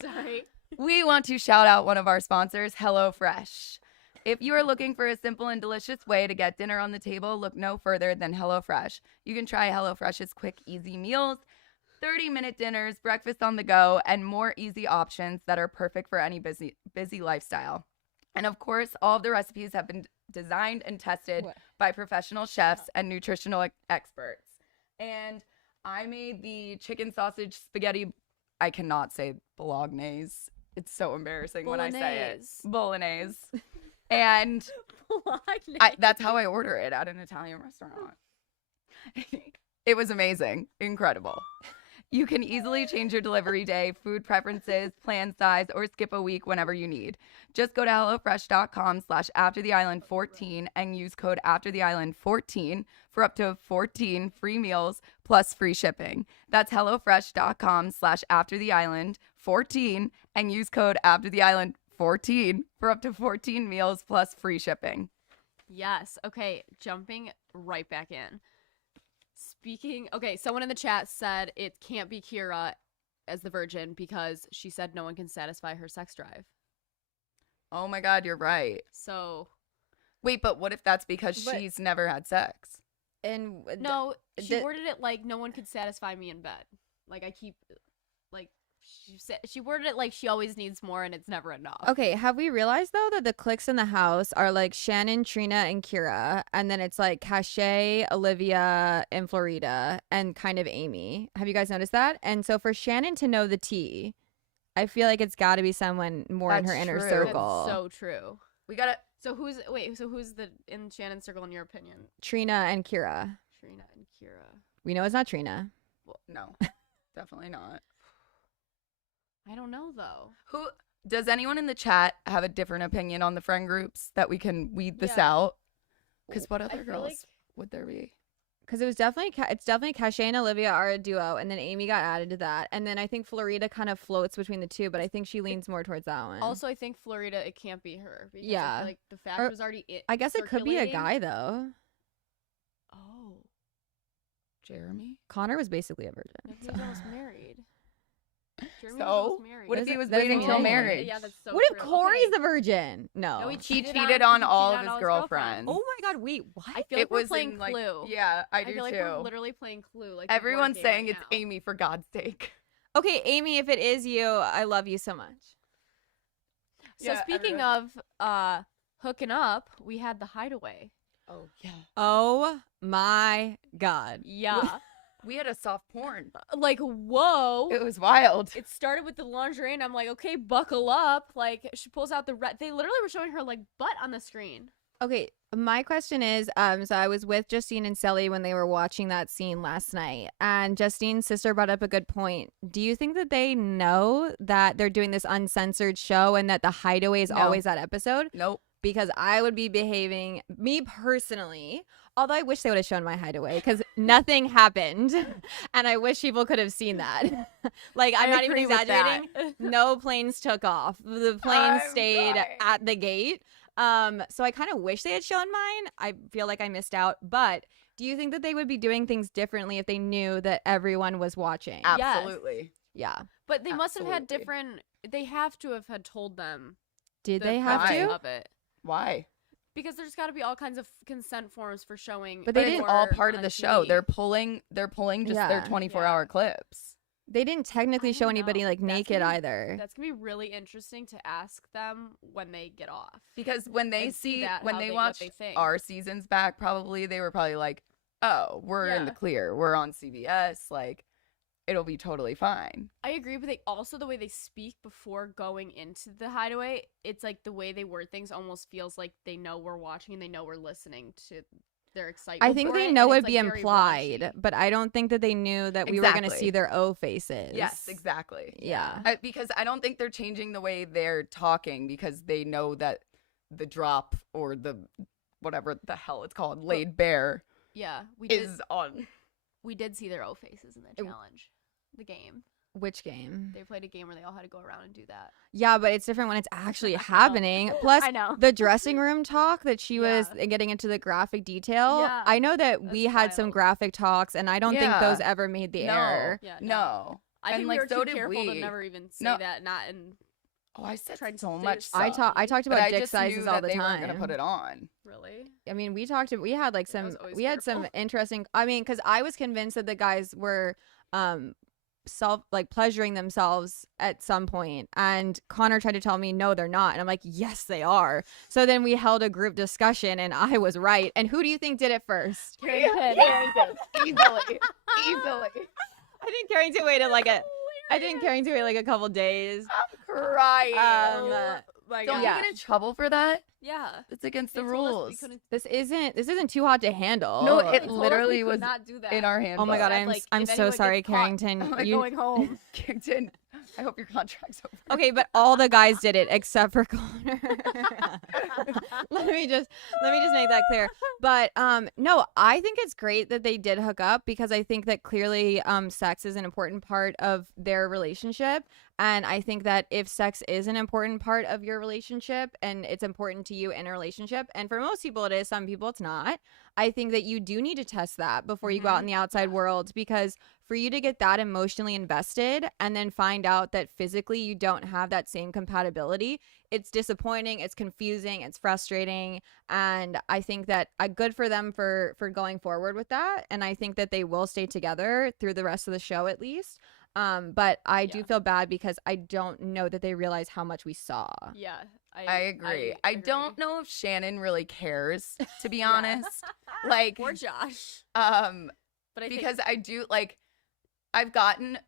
Sorry. We want to shout out one of our sponsors, HelloFresh. If you are looking for a simple and delicious way to get dinner on the table, look no further than HelloFresh. You can try HelloFresh's quick, easy meals, 30-minute dinners, breakfast on the go, and more easy options that are perfect for any busy lifestyle. And of course, all of the recipes have been designed and tested What? by professional chefs and nutritional experts. And I made the chicken sausage spaghetti. I cannot say bolognese. It's so embarrassing when I say it. Bolognese. And that's how I order it at an Italian restaurant. It was amazing. Incredible. You can easily change your delivery day, food preferences, plan size, or skip a week whenever you need. Just go to HelloFresh.com/AfterTheIsland14 and use code AfterTheIsland14 for up to 14 free meals plus free shipping. That's HelloFresh.com/AfterTheIsland14 and use code AfterTheIsland14 for up to 14 meals plus free shipping. Yes. Okay, jumping right back in. Okay, someone in the chat said it can't be Kira as the virgin because she said no one can satisfy her sex drive. Oh my God, you're right. So, Wait, but what if that's because But- she's never had sex? And no, she the- worded it like no one could satisfy me in bed. Like I keep, like She worded it like she always needs more and it's never enough. Okay, have we realized though that the cliques in the house are like Shannon, Trina, and Kira, and then it's like Cachet, Olivia, and Florida, and kind of Amy. Have you guys noticed that? And so for Shannon to know the tea, I feel like it's got to be someone more in her That's inner true. circle. That's so true. We gotta. So who's the in Shannon's circle in your opinion? Trina and Kira. Trina and Kira. We know it's not Trina. Well, no, definitely not. I don't know though. Who does anyone in the chat have a different opinion on the friend groups that we can weed this Yeah. out? Because what other feel girls like- would there be? Because it's definitely Cachet and Olivia are a duo, and then Amy got added to that, and then I think Florida kind of floats between the two, but I think she leans more towards that one. Also, I think Florida, it can't be her. Because Yeah. I feel like the fact Or- was already I guess it could be a circulating. guy though. Oh. Jeremy? Connor was basically a virgin. No, he so. was almost married. Jeremy was So? almost married. What if That he was doesn't waiting mean till anything. marriage? Yeah, that's so What if true. Corey's Okay. the virgin? No. No, he He cheated cheated on on all of his his girlfriends. girlfriends. Oh my god, wait, what? I feel like It we're was playing in, like, Clue. yeah, I I do feel like too. we're literally playing Clue. Like the board Everyone's game saying right it's now. Amy for God's sake. Okay, Amy, if it is you, I love you so much. So Yeah, speaking everyone- of hooking up, we had the hideaway. Oh yeah. Oh my god. Yeah. We had a soft porn. Like, whoa. It was wild. It started with the lingerie, and I'm like, okay, buckle up. Like, she pulls out the they literally were showing her like butt on the screen. Okay, my question is, so I was with Justine and Sally when they were watching that scene last night, and Justine's sister brought up a good point. Do you think that they know that they're doing this uncensored show and that the hideaway is No. always that episode? Nope. Because I would be behaving, me personally, although I wish they would have shown my hideaway because nothing happened, and I wish people could have seen that. Like, I'm I not even agree with that. exaggerating. No planes took off. The plane I'm stayed crying. at the gate. So I kind of wish they had shown mine. I feel like I missed out. But do you think that they would be doing things differently if they knew that everyone was watching? Absolutely. Yeah. But they must have had Absolutely. different. They have to have had told them. Did the they have Why? purpose to? of it. Why? Because there's got to be all kinds of consent forms for showing. But they But it's didn't- all porn part of on the show. TV. They're pulling just their Yeah. 24-hour clips. They didn't technically I show don't anybody know. like That's naked gonna be- either. That's gonna be really interesting to ask them when they get off. Because when they And see see that, when how they what watched they think. our seasons back, they were probably like, "Oh, we're in the Yeah. clear. We're on CBS. Like, it'll be totally fine." I agree, but they also the way they speak before going into the hideaway, it's like the way they word things almost feels like they know we're watching and they know we're listening to their excitement. I think for they it, know and it'd it's, be like, very implied, raunchy. but I don't think that they knew that we were going to Exactly. see their O faces. Yes, exactly. Yeah. Because I don't think they're changing the way they're talking because they know that the drop or the whatever the hell it's called, laid bare, Yeah, is on. we did see their O faces in the challenge, the game. Which game? They played a game where they all had to go around and do that. Yeah, but it's different when it's actually I know. happening. Plus, I know. the dressing room talk that she was Yeah. getting into the graphic detail. Yeah, I know that we that's had some wild. graphic talks, and I don't think Yeah. those ever made the air. Yeah, No. I And, think like, we were so too did careful to we. never even say No. that. Not in Oh, I said Tried to so stay much subtle. stuff. I talked But about I dick just knew sizes all that the they time. weren't gonna put it on. really. I mean, we had like I was some always we had some careful. interesting. I mean, because I was convinced that the guys were pleasuring themselves at some point, and Connor tried to tell me no, they're not, and I'm like, yes, they are. So then we held a group discussion, and I was right. And who do you think did it first? Carrington. Carrington. Easily. I think Carrington waited like a couple days. I'm crying. My Don't God. yeah. you get in trouble for that? Yeah. It's against They the told us we rules. couldn't- This isn't too hot to handle. No, they it told us literally we could was not do that. in our handbook. Oh my god, Said, I'm like, I'm if so anyone sorry, gets caught, Carrington. I'm You- going home. Carrington, I hope your contract's over. Okay, but all the guys did it except for Connor. let me just make that clear. But no, I think it's great that they did hook up because I think that clearly sex is an important part of their relationship. And I think that if sex is an important part of your relationship and it's important to you in a relationship, and for most people it is, some people it's not, I think that you do need to test that before you go out in the outside world, because for you to get that emotionally invested and then find out that physically you don't have that same compatibility, it's disappointing, it's confusing, it's frustrating. And I think that good for them for going forward with that. And I think that they will stay together through the rest of the show at least. But I do Yeah. feel bad because I don't know that they realize how much we saw. Yeah, I agree. I don't know if Shannon really cares, to be honest. Like, or Josh. But I because I do, like, I've gotten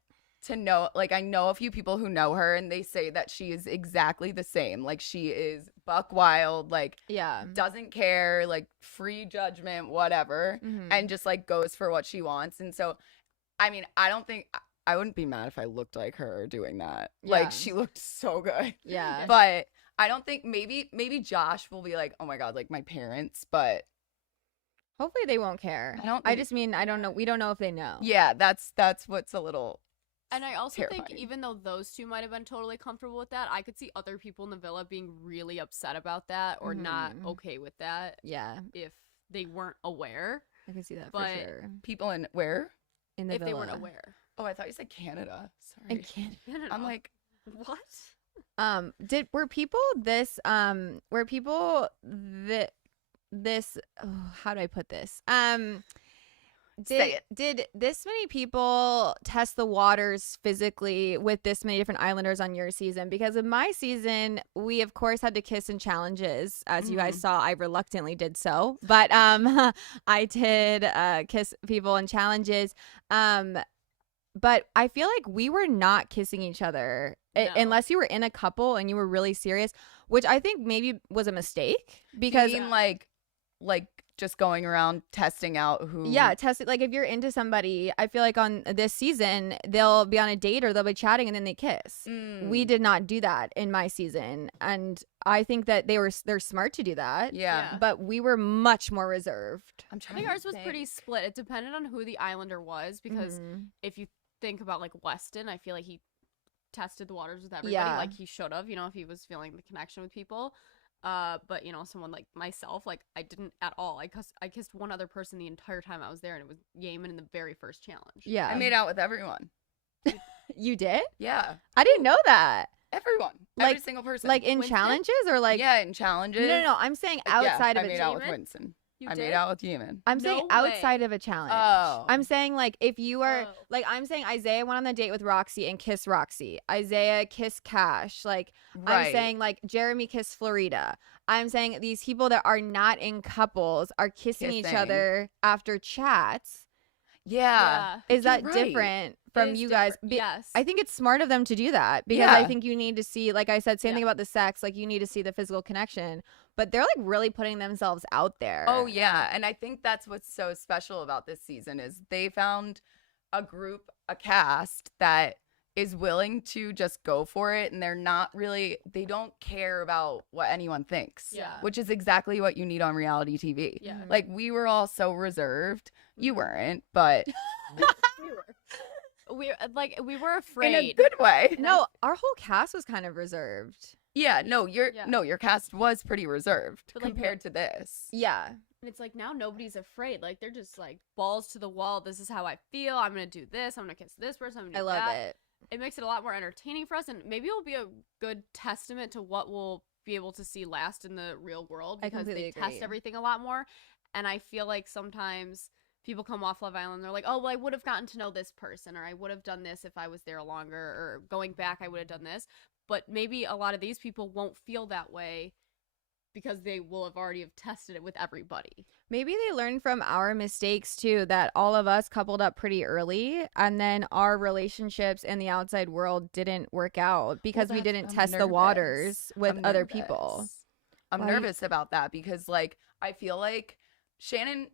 to know, like, I know a few people who know her, and they say that she is exactly the same. Like, she is buck wild, like, Yeah. doesn't care, like, free judgment, whatever, and just, like, goes for what she wants. And so, I mean, I wouldn't be mad if I looked like her doing that. Yeah. Like, she looked so good. Yeah. But I don't think, maybe Josh will be like, oh my God, like, my parents, but Hopefully they won't care. I just mean, I don't know. We don't know if they know. yeah, that's what's a little And I also think terrifying. even though those two might have been totally comfortable with that, I could see other people in the villa being really upset about that or not okay with that Yeah. if they weren't aware. I can see that But- for sure. people in where? In the If they villa. weren't aware. Oh, I thought you said Canada. Sorry. And can I'm like, what? were people this how do I put this? Say it. Did this many people test the waters physically with this many different islanders on your season? Because in my season, we of course had to kiss in challenges. As you guys saw, I reluctantly did so. But I did kiss people in challenges. But I feel like we were not kissing each other No. unless you were in a couple and you were really serious, which I think maybe was a mistake because you mean like just going around testing out who? yeah, test it. Like if you're into somebody, I feel like on this season they'll be on a date or they'll be chatting and then they kiss. We did not do that in my season, and I think that they're smart to do that. Yeah. But we were much more reserved. I'm I trying. think to ours was pretty split. It depended on who the islander was because if you think about like Weston, I feel like he tested the waters with everybody Yeah. like he should have, if he was feeling the connection with people. But someone like myself, like I didn't at all. I kissed one other person the entire time I was there, and it was Yeaman in the very first challenge. Yeah, I made out with everyone. You did? Yeah, I didn't know that. everyone. Like- Every single person. Like in Winston? challenges or like yeah, in challenges. no. I'm saying outside yeah, of I a made out with Jamin? Winston. You I did? made out with Yeaman. I'm saying No way. outside of a challenge. Oh. I'm saying like if you are Oh. like I'm saying Isaiah went on the date with Roxy and kissed Roxy. Isaiah kissed Cash. Like Right. I'm saying like Jeremy kissed Florida. I'm saying these people that are not in couples are kissing each Kissing. other after chats. Yeah. Is that You're right. different from is you guys? different. Yes. I think it's smart of them to do that because I Yeah. think you need to see, like I said, same Yeah. thing about the sex. Like you need to see the physical connection, but they're like really putting themselves out there. Oh yeah, and I think that's what's so special about this season is they found a group, a cast that is willing to just go for it, and they don't care about what anyone thinks. Yeah. Which is exactly what you need on reality TV. Yeah. Like we were all so reserved. You weren't, but we were in afraid. a good way. No, our whole cast was kind of reserved. Yeah, no, Yeah. your cast was pretty reserved But, like, compared to this. Yeah. And it's like now nobody's afraid. Like they're just like balls to the wall. This is how I feel. I'm gonna do this. I'm gonna kiss this person. I'm gonna do I love that. it. It makes it a lot more entertaining for us, and maybe it will be a good testament to what we'll be able to see last in the real world I because they completely test agree. everything a lot more. And I feel like sometimes people come off Love Island, they're like, oh, well, I would have gotten to know this person, or I would have done this if I was there longer, or going back, I would have done this. But maybe a lot of these people won't feel that way because they will have already have tested it with everybody. Maybe they learned from our mistakes too, that all of us coupled up pretty early and then our relationships in the outside world didn't work out because we didn't test the waters with I'm other nervous. people. I'm Why? nervous about that because like I feel like Shannon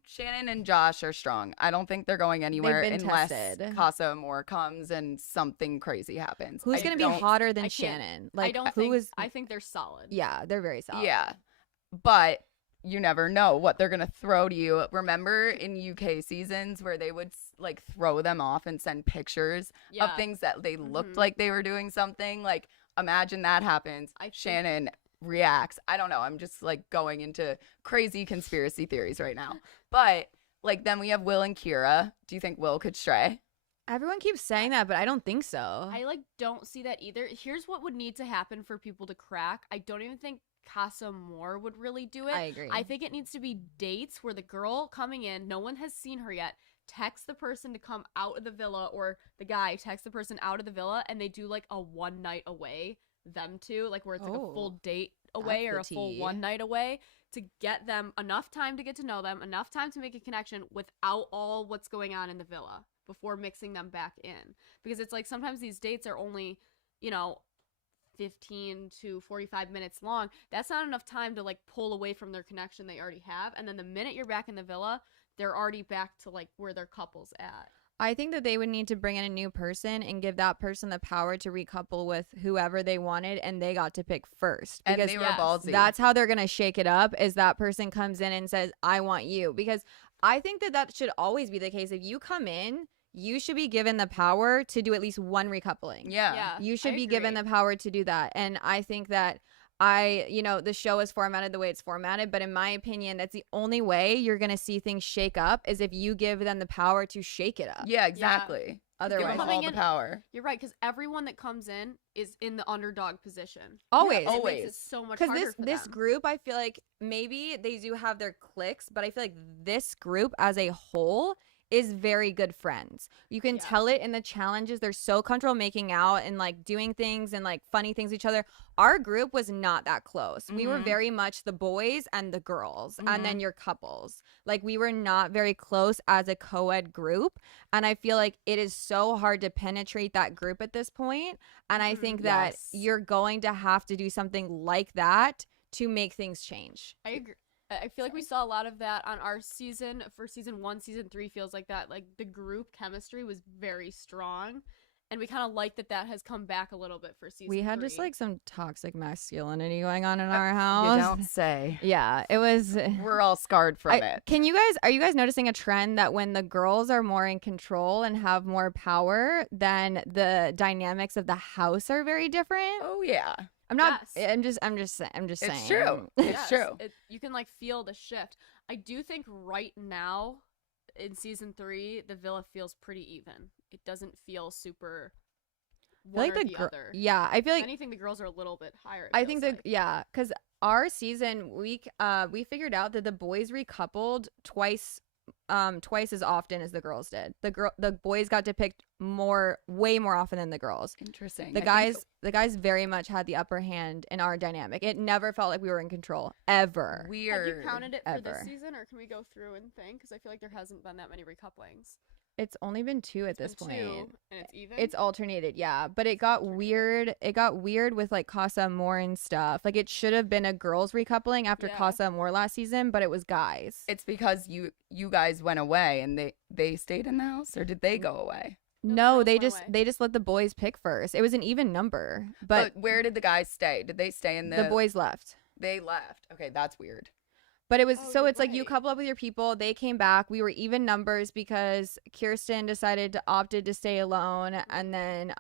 and Josh are strong. I don't think they're going anywhere been unless tested. Casa Amor comes and something crazy happens. Who's I going to be don't- hotter than I can't- Shannon? Like I don't who think. is I think they're solid. Yeah, they're very solid. Yeah. But you never know what they're going to throw to you. Remember in UK seasons where they would like throw them off and send pictures Yeah. of things that they looked Mhm. like they were doing something? Like imagine that happens. I think- Shannon reacts. I don't know. I'm just like going into crazy conspiracy theories right now. But like then we have Will and Kira. Do you think Will could stray? Everyone keeps saying that, but I don't think so. I like don't see that either. Here's what would need to happen for people to crack. I don't even think Casa Moore would really do it. I agree. I think it needs to be dates where the girl coming in, no one has seen her yet, text the person to come out of the villa, or the guy texts the person out of the villa, and they do like a one night away, them two, like where it's like a full date away or a full one night away, to get them enough time to get to know them, enough time to make a connection without all what's going on in the villa before mixing them back in. Because it's like sometimes these dates are only, 15 to 45 minutes long. That's not enough time to like pull away from their connection they already have. And then the minute you're back in the villa, they're already back to like where their couple's at. I think that they would need to bring in a new person and give that person the power to recouple with whoever they wanted, and they got to pick first. And Because they were ballsy. that's how they're going to shake it up, is that person comes in and says, I want you. Because I think that should always be the case. If you come in, you should be given the power to do at least one recoupling. Yeah. You should I be given agree. the power to do that. And I think that the show is formatted the way it's formatted, but in my opinion, that's the only way you're going to see things shake up, is if you give them the power to shake it up. Yeah, exactly. Give Otherwise, them Coming all the in- power. You're right, because everyone that comes in is in the underdog position. always. And it makes it so much Because harder for this them. group, I feel like maybe they do have their cliques, but I feel like this group as a whole is very good friends. You can tell it in the challenges. They're so comfortable making out and like doing things and like funny things with each other. Our group was not that close. We were very much the boys and the girls and then your couples. Like we were not very close as a co-ed group. And I feel like it is so hard to penetrate that group at this point. And I think that you're going to have to do something like that to make things change. I agree. I feel like we saw a lot of that on our season. For season 1, season 3 feels like that. Like the group chemistry was very strong, and we kind of like that has come back a little bit for season 3. We had just like some toxic masculinity going on in our house. You don't say. Yeah, it was. We're all scarred from it. Are you guys noticing a trend that when the girls are more in control and have more power, then the dynamics of the house are very different? Oh yeah. I'm not. Yes. I'm just saying. It's true. It's Yes, true. You can like feel the shift. I do think right now in season 3, the villa feels pretty even. It doesn't feel super one or the other. Yeah, I feel If like anything, the girls are a little bit higher. I think because our season we figured out that the boys recoupled twice as often as the girls did. The boys got to pick way more often than the girls. Interesting. The guys very much had the upper hand in our dynamic. It never felt like we were in control ever. Weird. Have you counted it for this Ever. season, or can we go through and think? Because I feel like there hasn't been that many recouplings. It's only been 2 at this It's been point. 2, and it's even. It's alternated, yeah. But it got weird. It got weird with like Casa Amor and stuff. Like it should have been a girls recoupling after Casa Amor last season, but it was guys. It's because you guys went away and they stayed in the house, or did they go away? No, girls they went just away. they just let the boys pick first. It was an even number, but where did the guys stay? Did they stay in the boys left. They left. Okay, that's weird. But it was you're it's like you right. couple up with your people. They came back. We were even numbers because Kirsten decided to opted to stay alone, and then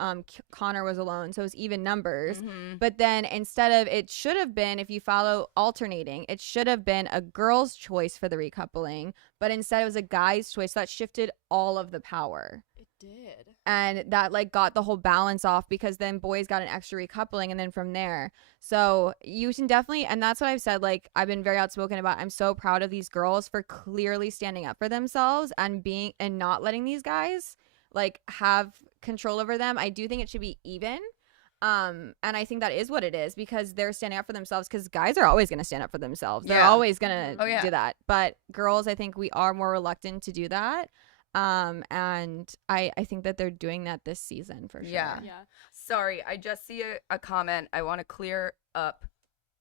Connor was alone, so it was even numbers. But then instead of it should have been, if you follow alternating, it should have been a girl's choice for the recoupling, but instead it was a guy's choice. So that shifted all of the power. It did. And that like got the whole balance off, because then boys got an extra recoupling, and then from there. So you can definitely, and that's what I've said, like I've been very outspoken about, I'm so proud of these girls for clearly standing up for themselves and not letting these guys like have control over them. I do think it should be even. And I think that is what it is, because they're standing up for themselves, because guys are always going to stand up for themselves. They're always going to do that. But girls, I think we are more reluctant to do that. And I think that they're doing that this season for sure. Yeah. Sorry, I just see a comment. I want to clear up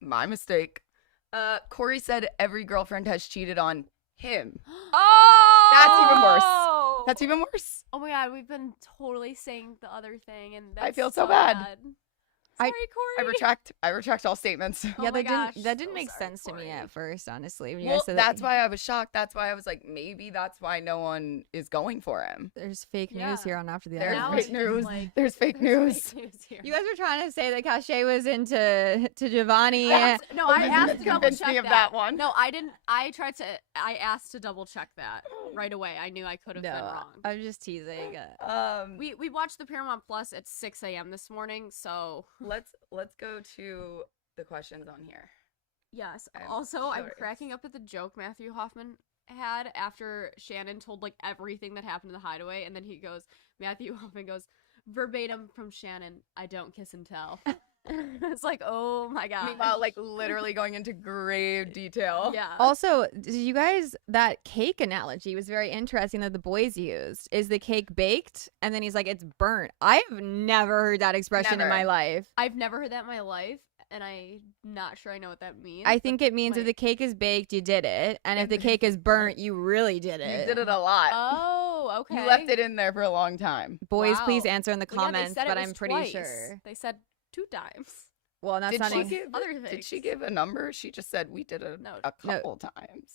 my mistake. Corey said every girlfriend has cheated on him. Oh, That's even worse. That's even worse. Oh my god, we've been totally saying the other thing, and that's I feel so bad. Sorry, Corey. I retract all statements. Yeah, Oh my gosh, that didn't so make sorry, sense to me Corey. at first, honestly. When you Well, guys said that's why I was shocked. That's why I was like, maybe that's why no one is going for him. there's fake Yeah. news here on After the There's Now Other. it's fake just news. like- There's fake news. Fake news here. You guys were trying to say that Cache was into Giovanni. No, I asked to double Convince check me of that one. No, I didn't. I asked to double check that right away. I knew I could have been No, wrong. I'm just teasing. We watched the Paramount Plus at 6 a.m. this morning, so let's go to the questions on here. yes. I'm Also, I'm curious. cracking up at the joke Matthew Hoffman had after Shannon told like everything that happened in the hideaway, and then he goes, Matthew Hoffman goes, verbatim from Shannon, I don't kiss and tell. It's like, oh my god. Meanwhile, like literally going into grave detail. Yeah. Also, did you guys, that cake analogy was very interesting that the boys used. Is the cake baked? And then he's like, it's burnt. I've never heard that expression in my life. I've never heard that in my life, and I'm not sure I know what that means. I think it means if the cake is baked, you did it. And if the cake is burnt, you really did it. You did it a lot. Oh, okay. You left it in there for a long time. Boys, Wow. please answer in the Well, yeah, they comments, said it but was I'm pretty twice. sure. They said 2 times. Well, that's Did not she any- give other Did she things. give a number? She just said we did it a couple times.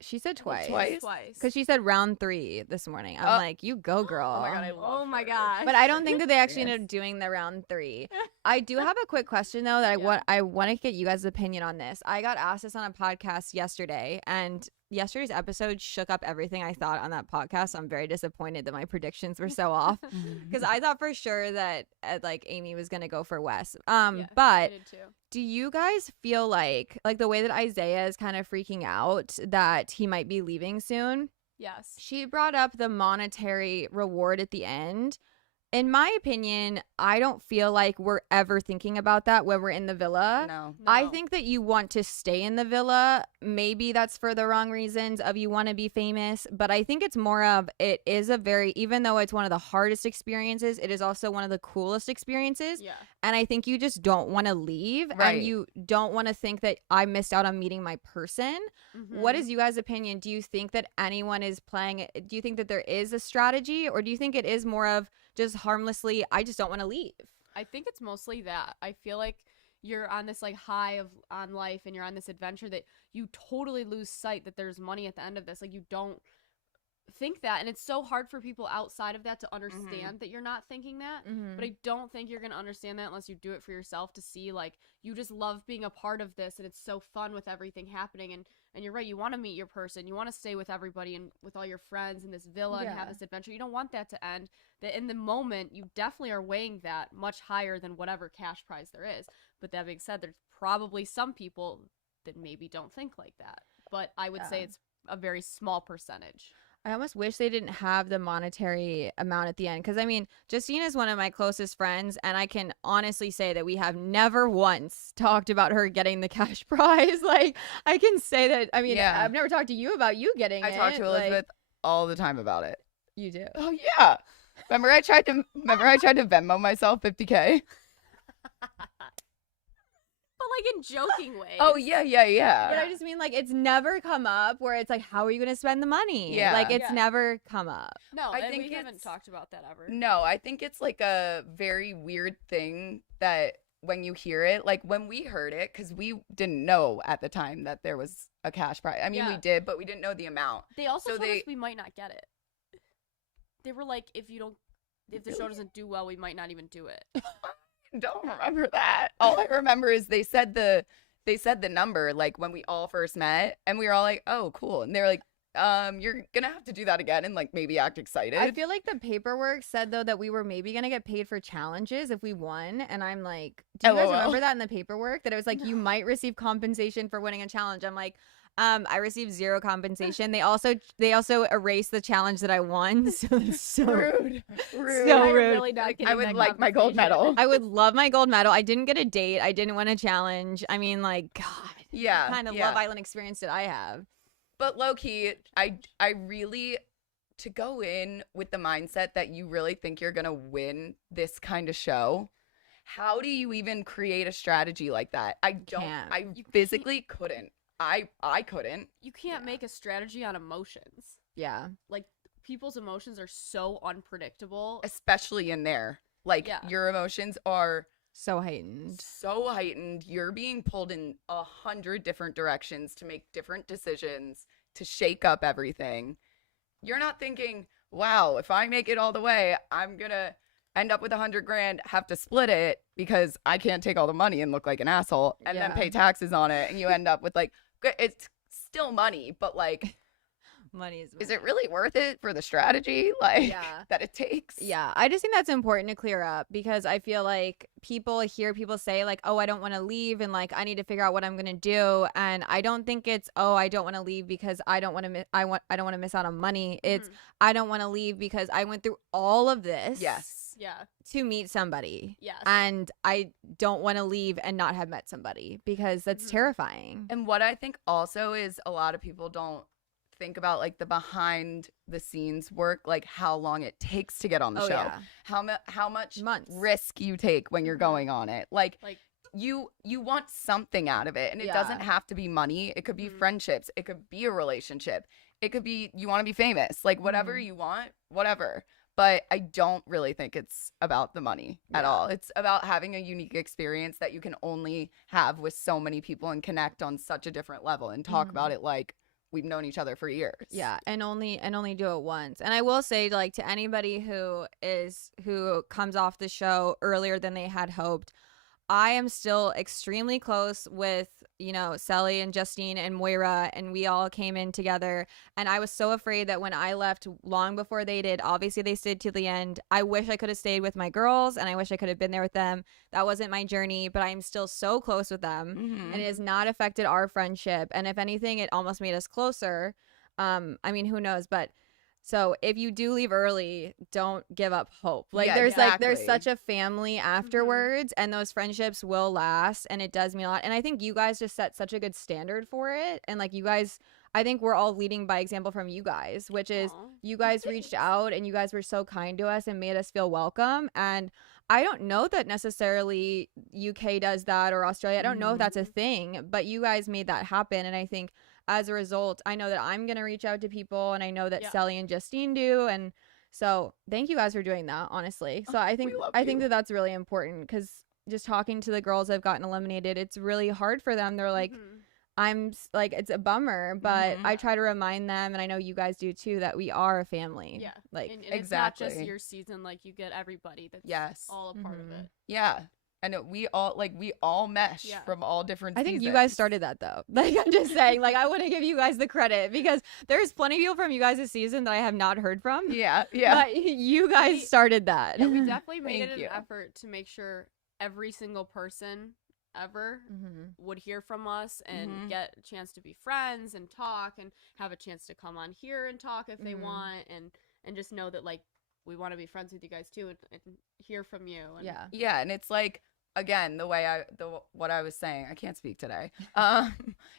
She said twice. Twice? Because she said round 3 this morning. I'm like, you go, girl. Oh my god, I love Oh my her. gosh. But I don't think that they actually ended up doing the round 3. I do have a quick question though that I want to get you guys' opinion on this. I got asked this on a podcast yesterday, and yesterday's episode shook up everything I thought on that podcast. I'm very disappointed that my predictions were so off because I thought for sure that like Amy was gonna go for Wes. I But did too. do you guys feel like the way that Isaiah is kind of freaking out that he might be leaving soon? Yes. She brought up the monetary reward at the end. In my opinion, I don't feel like we're ever thinking about that when we're in the villa. No. I think that you want to stay in the villa. Maybe that's for the wrong reasons of you want to be famous, but I think it's more of it is a very, even though it's one of the hardest experiences, it is also one of the coolest experiences. Yeah. And I think you just don't want to leave Right. and you don't want to think that I missed out on meeting my person. What is you guys' opinion? Do you think that anyone is playing it? Do you think that there is a strategy, or do you think it is more of just harmlessly, I just don't want to leave? I think it's mostly that. I feel like you're on this like high on life, and you're on this adventure that you totally lose sight that there's money at the end of this. Like you don't think that, and it's so hard for people outside of that to understand that you're not thinking that. But I don't think you're gonna understand that unless you do it for yourself, to see like you just love being a part of this, and it's so fun with everything happening. And you're right, you want to meet your person, you want to stay with everybody and with all your friends in this villa and have this adventure. You don't want that to end. That in the moment, you definitely are weighing that much higher than whatever cash prize there is. But that being said, there's probably some people that maybe don't think like that. But I would say it's a very small percentage. I almost wish they didn't have the monetary amount at the end. Because, I mean, Justine is one of my closest friends, and I can honestly say that we have never once talked about her getting the cash prize. Like, I can say that, I mean, Yeah. I've never talked to you about you getting it. I talk to like, Elizabeth all the time about it. you do. Oh yeah. Remember I tried to Venmo myself $50K? But like in joking ways. Oh yeah. But I just mean, like, it's never come up where it's like, how are you going to spend the money? Yeah. Like, it's Yeah. never come up. No, I and think we haven't it's- talked about that ever. No, I think it's like a very weird thing that when you hear it, like when we heard it, because we didn't know at the time that there was a cash prize. I mean, we Yeah. did, but we didn't know the amount. They also So told they- us we might not get it. They were like, if the show Really? doesn't do well, we might not even do it. Don't remember that. All I remember is they said the number like when we all first met, and we were all like, "Oh, cool." And they were like, you're gonna have to do that again and like maybe act excited." I feel like the paperwork said, though, that we were maybe going to get paid for challenges if we won. And I'm like, do you guys LOL. remember that in the paperwork? That it was like, you might receive compensation for winning a challenge. I'm like, I received 0 compensation. They also erased the challenge that I won. So it's so rude. So I'm rude. really not Like, getting I would that like my gold compensation. medal. I would love my gold medal. I didn't get a date. I didn't win a challenge. I mean, like, God. Yeah, What kind of yeah. Love Island experience did I have? But low key, I really, to go in with the mindset that you really think you're gonna win this kind of show, how do you even create a strategy like that? I physically couldn't. I couldn't. You can't make a strategy on emotions. Yeah. Like, people's emotions are so unpredictable. Especially in there. Like Yeah. your emotions are So heightened. so heightened. You're being pulled in 100 different directions to make different decisions, to shake up everything. You're not thinking, wow, if I make it all the way, I'm gonna end up with 100 grand, have to split it because I can't take all the money and look like an asshole and then Yeah. pay taxes on it. And you end up with like, it's still money, but like Money is Is it money. really worth it for the strategy Yeah. that it takes? Yeah, I just think that's important to clear up because I feel like people hear people say like, "Oh, I don't want to leave," and like I need to figure out what I'm gonna do. And I don't think it's, "Oh, I don't want to leave because I don't want to I don't want to miss out on money." It's I don't want to leave because I went through all of this. Yes. Yeah. To meet somebody. Yes. And I don't want to leave and not have met somebody because that's terrifying. And what I think also is a lot of people don't think about like the behind the scenes work, like how long it takes to get on the show, Yeah. how much Months. risk you take when you're going on it. Like you want something out of it, and it Yeah. doesn't have to be money. It could be friendships. It could be a relationship. It could be you want to be famous. Like whatever you want, whatever. But I don't really think it's about the money at all. It's about having a unique experience that you can only have with so many people and connect on such a different level and talk about it like we've known each other for years. Yeah, and only do it once. And I will say, like, to anybody who comes off the show earlier than they had hoped, I am still extremely close with, you know, Sally and Justine and Moira, and we all came in together. And I was so afraid that when I left long before they did, obviously they stayed to the end. I wish I could have stayed with my girls, and I wish I could have been there with them. That wasn't my journey, but I'm still so close with them, and it has not affected our friendship. And if anything, it almost made us closer. I mean, who knows? But so if you do leave early, don't give up hope. Like there's such a family afterwards, and those friendships will last, and it does mean a lot. And I think you guys just set such a good standard for it. And like you guys, I think we're all leading by example from you guys, which is you guys reached out and you guys were so kind to us and made us feel welcome. And I don't know that necessarily UK does that or Australia. I don't know if that's a thing, but you guys made that happen. And I think as a result, I know that I'm going to reach out to people, and I know that Sally and Justine do. And so thank you guys for doing that, honestly. So I think that that's really important, because just talking to the girls that have gotten eliminated, it's really hard for them. They're like, I'm like, it's a bummer, but I try to remind them, and I know you guys do too, that we are a family. Yeah. Like, and it's not just your season. Like, you get everybody that's all a part of it. Yeah. And we all mesh from all different I think seasons. you guys started that, though. Like, I'm just saying, like, I want to give you guys the credit, because there's plenty of people from you guys this season that I have not heard from. Yeah. But you guys started that. Yeah, we definitely made it an effort to make sure every single person ever would hear from us and get a chance to be friends and talk and have a chance to come on here and talk if they want, and just know that, like, we want to be friends with you guys too, and hear from you. And yeah, and it's like, again, what I was saying, I can't speak today.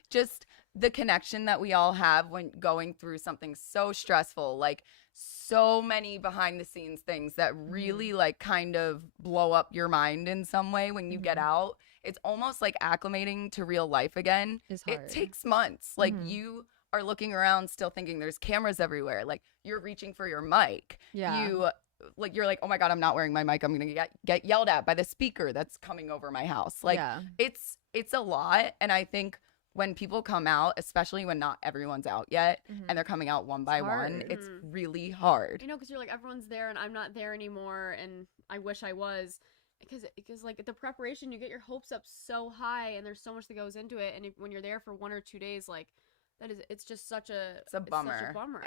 Just the connection that we all have when going through something so stressful, like so many behind the scenes things that really like kind of blow up your mind in some way when you get out. It's almost like acclimating to real life again. It's hard. It takes months. Like you are looking around still thinking there's cameras everywhere. Like you're reaching for your mic. Yeah. You're like, oh my God, I'm not wearing my mic. I'm going to get yelled at by the speaker that's coming over my house. Like it's a lot. And I think when people come out, especially when not everyone's out yet and they're coming out one by one, it's really hard. You know, because you're like, everyone's there and I'm not there anymore, and I wish I was. Because like the preparation, you get your hopes up so high, and there's so much that goes into it. And when you're there for 1 or 2 days, like, it's just such a bummer. Such a bummer.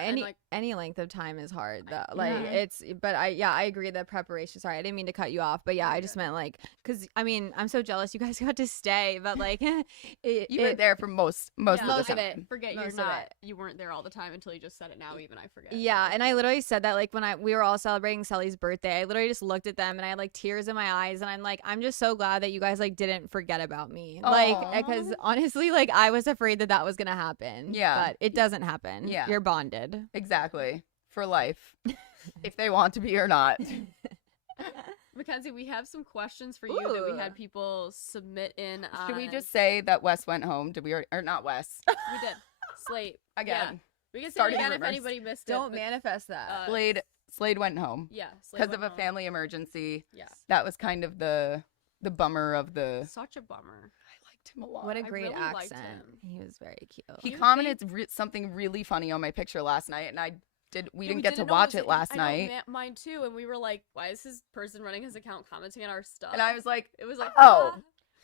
Any length of time is hard though. I agree that preparation. Sorry, I didn't mean to cut you off, but I just meant like, because I mean, I'm so jealous you guys got to stay, but like, you were there for most of the time. Of it. Forget you weren't there all the time until you just said it now. Even I forget. Yeah, and I literally said that like when we were all celebrating Sally's birthday, I literally just looked at them and I had like tears in my eyes, and I'm like, I'm just so glad that you guys like didn't forget about me. Aww. Like, because honestly, like I was afraid that was gonna happen. Yeah. But it doesn't happen. Yeah. You're bonded. Exactly. For life. If they want to be or not. Mackenzie, we have some questions for you that we had people submit in. Should we just say that Wes went home? Did we or not Wes? We did. Slate. Again. Yeah. We can say it again if anybody missed it. Don't manifest that. Slade went home. Yeah. Because of a family emergency. Yeah. That was kind of the bummer of the... Such a bummer. Him a lot. What a great really accent. He was very cute. He commented something really funny on my picture last night, and we didn't get to watch it last night. Mine too, and we were like, why is this person running his account commenting on our stuff? And I was like, it was like, oh,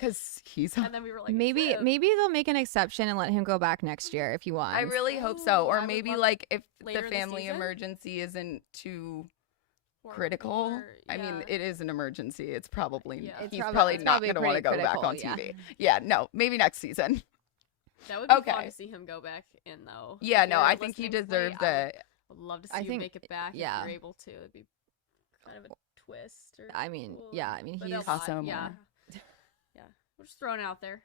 because he's And then we were like, maybe "It's him." they'll make an exception and let him go back next year if he wants. I really hope so. Ooh, Or I would maybe love like if later the in the family season? emergency isn't too Or- critical. or- I mean, yeah. it is an emergency. It's probably Yeah. It's he's probably- probably it's not probably going to want to go pretty back critical, on yeah. TV. Yeah, no, maybe next season. That would be fun Okay. to see him go back in, though. Yeah, If no, you're I think he listening to deserves Slate, it. I would love to see I you think- make it back yeah. if you're able to. It'd be kind of a twist. Or I mean, cool, yeah, I mean, but he's a lot, awesome. Yeah. Yeah. We're just throwing it out there.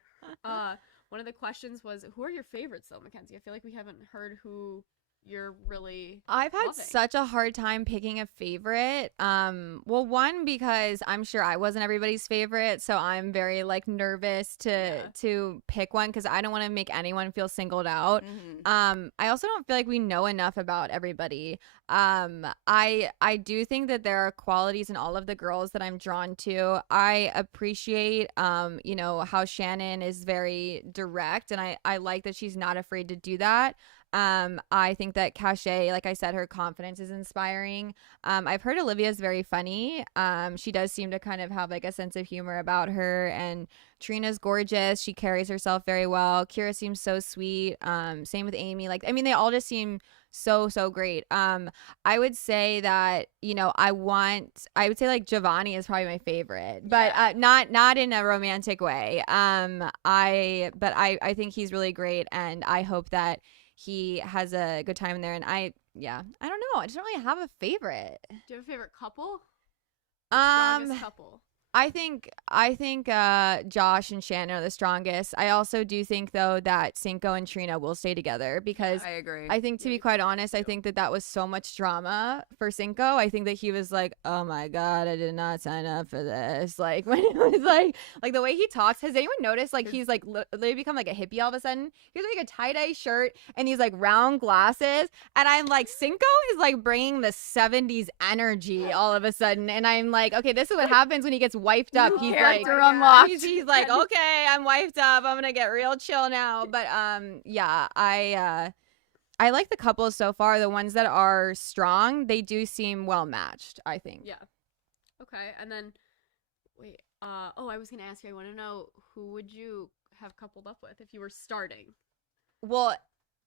One of the questions was, who are your favorites, though, Mackenzie? I feel like we haven't heard who you're really I've had loving. such a hard time picking a favorite. Well, one, because I'm sure I wasn't everybody's favorite, so I'm very like nervous to pick one because I don't want to make anyone feel singled out. Mhm. I also don't feel like we know enough about everybody. I do think that there are qualities in all of the girls that I'm drawn to. I appreciate how Shannon is very direct, and I like that she's not afraid to do that. I think that Cachet, like I said, her confidence is inspiring. I've heard Olivia's very funny. She does seem to kind of have like a sense of humor about her, and Trina's gorgeous. She carries herself very well. Kira seems so sweet. Same with Amy. Like, I mean, they all just seem so great. I would say that, I would say like Giovanni is probably my favorite, but not in a romantic way. I think he's really great, and I hope that he has a good time in there. And I don't know. I just don't really have a favorite. Do you have a favorite couple? Strongest couple. I think Josh and Shannon are the strongest. I also do think though that Cinco and Trina will stay together because I agree. I think, to be quite honest, I think that was so much drama for Cinco. I think that he was like, oh my God, I did not sign up for this. Like when it was like the way he talks, has anyone noticed like he's like literally become like a hippie all of a sudden? He's like a tie-dye shirt and these like round glasses. And I'm like, Cinco is like bringing the 70s energy all of a sudden. And I'm like, okay, this is what happens when he gets wifed up. He's like, Character unlocked. he's like, okay, I'm wifed up. I'm gonna get real chill now. But I like the couples so far. The ones that are strong, they do seem well matched, I think. Yeah. Okay, and then wait. I was gonna ask you. I want to know, who would you have coupled up with if you were starting? Well,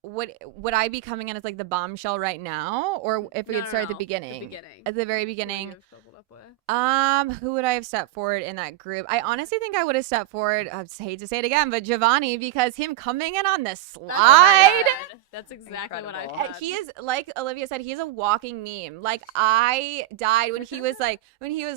would I be coming in as like the bombshell right now, or if we could start at the beginning? The beginning. At the very Who would beginning. you have coupled up with? Who would I have stepped forward in that group? I honestly think I would have stepped forward. I hate to say it again, but Giovanni, because him coming in on the slide. That's exactly what I Incredible. thought. He is, like Olivia said, he's a walking meme. Like, I died when he was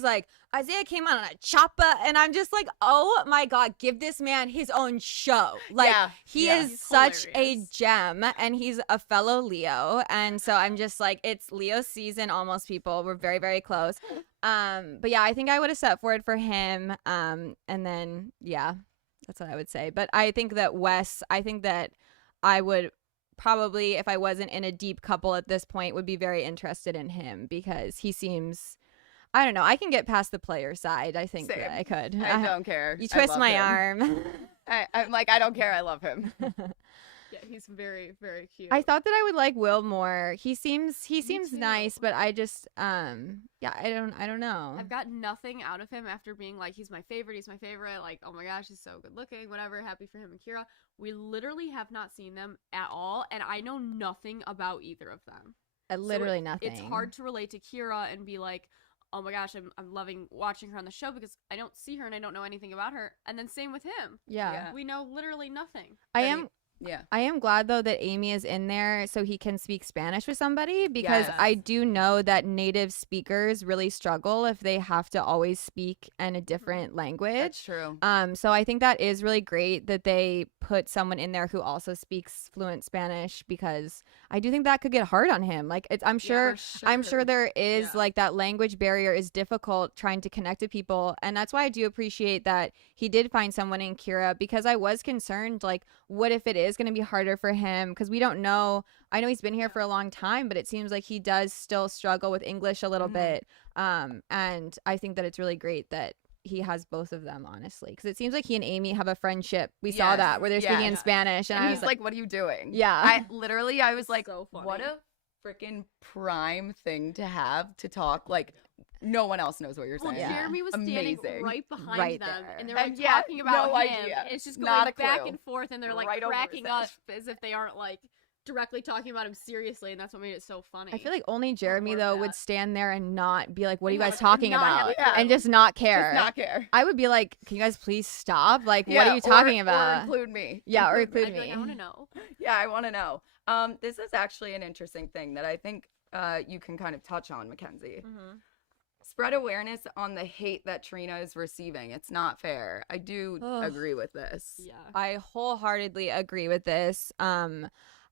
like Isaiah came out on a chopper, and I'm just like, oh my God, give this man his own show. Like, he is He's such hilarious. a gem, and he's a fellow Leo, and so I'm just like, it's Leo season almost, people. We're very, very close. But yeah, I think I would have set forward for him, and then, yeah, that's what I would say. But I think that I would probably, if I wasn't in a deep couple at this point, would be very interested in him because he seems, I don't know, I can get past the player side. I think Same. that I could. I don't care. You I twist love my him. arm. I'm like, I don't care. I love him. Yeah, he's very, very cute. I thought that I would like Will more. He seems too. nice, but I just I don't know. I've got nothing out of him after being like, he's my favorite, like, oh my gosh, he's so good looking, whatever, happy for him and Kira. We literally have not seen them at all, and I know nothing about either of them. Literally So nothing. It's hard to relate to Kira and be like, oh my gosh, I'm loving watching her on the show because I don't see her and I don't know anything about her. And then same with him. Yeah. We know literally nothing. I am glad though that Amy is in there so he can speak Spanish with somebody because Yes. I do know that native speakers really struggle if they have to always speak in a different language. That's true. So I think that is really great that they put someone in there who also speaks fluent Spanish because I do think that could get hard on him. Like I'm sure there is like that language barrier is difficult trying to connect to people, and that's why I do appreciate that he did find someone in Kira because I was concerned like what if it is going to be harder for him because we don't know. I know he's been here for a long time, but it seems like he does still struggle with English a little bit. And I think that it's really great that he has both of them, honestly, because it seems like he and Amy have a friendship. We saw that where they're speaking in Spanish, and I he's was like, "What are you doing?" Yeah. I was like, So funny. "What a freaking prime thing to have to talk like no one else knows what you're Well, saying. Jeremy was standing Amazing. right behind Right them, there. and they were And yet, talking about no him. idea. It's just Not going a back clue. and forth, and they're like Right over his cracking head. up as if they aren't like directly talking about him seriously, and that's what made it so funny. I feel like only Jeremy more of though that. would stand there and not be like, "What are you Yeah, guys and talking not have about?" a clue. and just not care. Just not care. I would be like, "Can you guys please stop? Like, what Yeah, are you talking Or about?" include me. Yeah, or I'd include be like, me. I want to know. Yeah, I want to know. This is actually an interesting thing that I think you can kind of touch on, Mackenzie. Mm-hmm. Spread awareness on the hate that Trina is receiving. It's not fair. I do Ugh. agree with this. Yeah. I wholeheartedly agree with this.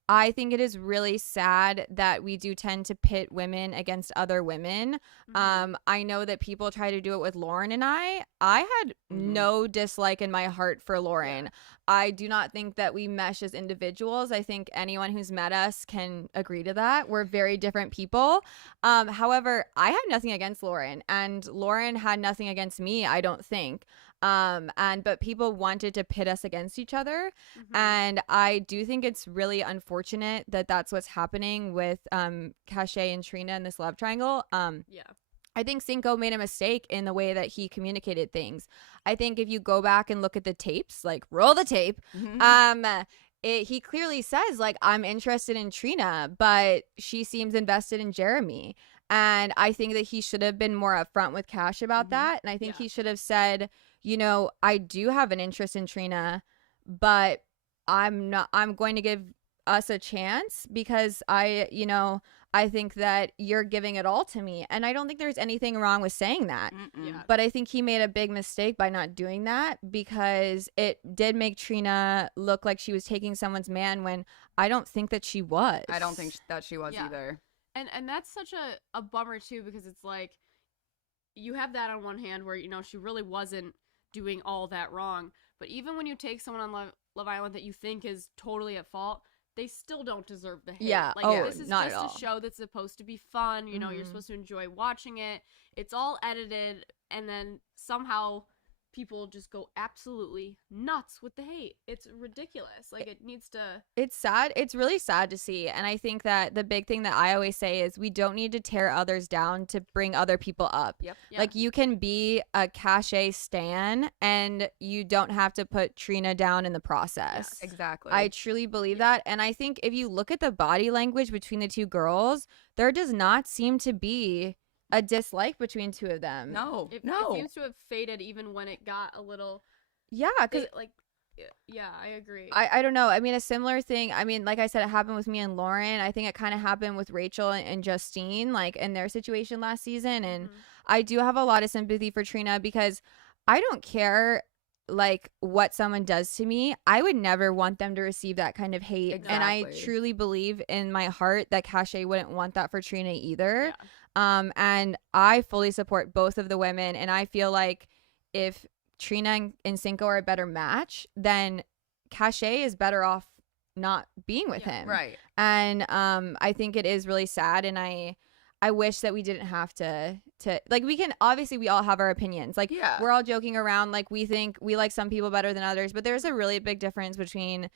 I think it is really sad that we do tend to pit women against other women. Mhm. I know that people try to do it with Lauren and I. I had no dislike in my heart for Lauren. I do not think that we mesh as individuals. I think anyone who's met us can agree to that. We're very different people. However, I have nothing against Lauren, and Lauren had nothing against me, I don't think. But people wanted to pit us against each other. Mhm. And I do think it's really unfortunate that that's what's happening with Cache and Trina in this love triangle. Yeah. I think Cinco made a mistake in the way that he communicated things. I think if you go back and look at the tapes, like roll the tape, he clearly says, like, I'm interested in Trina, but she seems invested in Jeremy. And I think that he should have been more upfront with Cash about that. And I think Yeah. he should have said, you know, I do have an interest in Trina, but I'm going to give us a chance because I think that you're giving it all to me. And I don't think there's anything wrong with saying that. Yeah. But I think he made a big mistake by not doing that because it did make Trina look like she was taking someone's man when I don't think that she was. I don't think that she was Yeah. either. And that's such a bummer too, because it's like you have that on one hand where, you know, she really wasn't doing all that wrong. But even when you take someone on Love Island that you think is totally at fault, they still don't deserve the hate. Yeah. Like, Oh, this is not just at all. a show that's supposed to be fun. You know, you're Mhm. supposed to enjoy watching it. It's all edited, and then somehow people just go absolutely nuts with the hate. It's ridiculous. Like, it needs to... It's sad. It's really sad to see. And I think that the big thing that I always say is we don't need to tear others down to bring other people up. Yep. Yeah. Like, you can be a Cache stan and you don't have to put Trina down in the process. Exactly. I truly believe that. And I think if you look at the body language between the two girls, there does not seem to be a dislike between two of them. No. It no. seems to have faded even when it got a little... Yeah, because like, yeah, I agree. I don't know. I mean, a similar thing. I mean, like I said, it happened with me and Lauren. I think it kind of happened with Rachel and Justine, like in their situation last season. And I do have a lot of sympathy for Trina because I don't care like what someone does to me. I would never want them to receive that kind of hate. And I Exactly. truly believe in my heart that Cache wouldn't want that for Trina either. Yeah. And I fully support both of the women. And I feel like if Trina and Cinco are a better match, then Cache is better off not being with him. Right. And I think it is really sad. And I wish that we didn't have to like, we can obviously, we all have our opinions. Like, Yeah. we're all joking around. Like, we think we like some people better than others, but there's a really big difference between,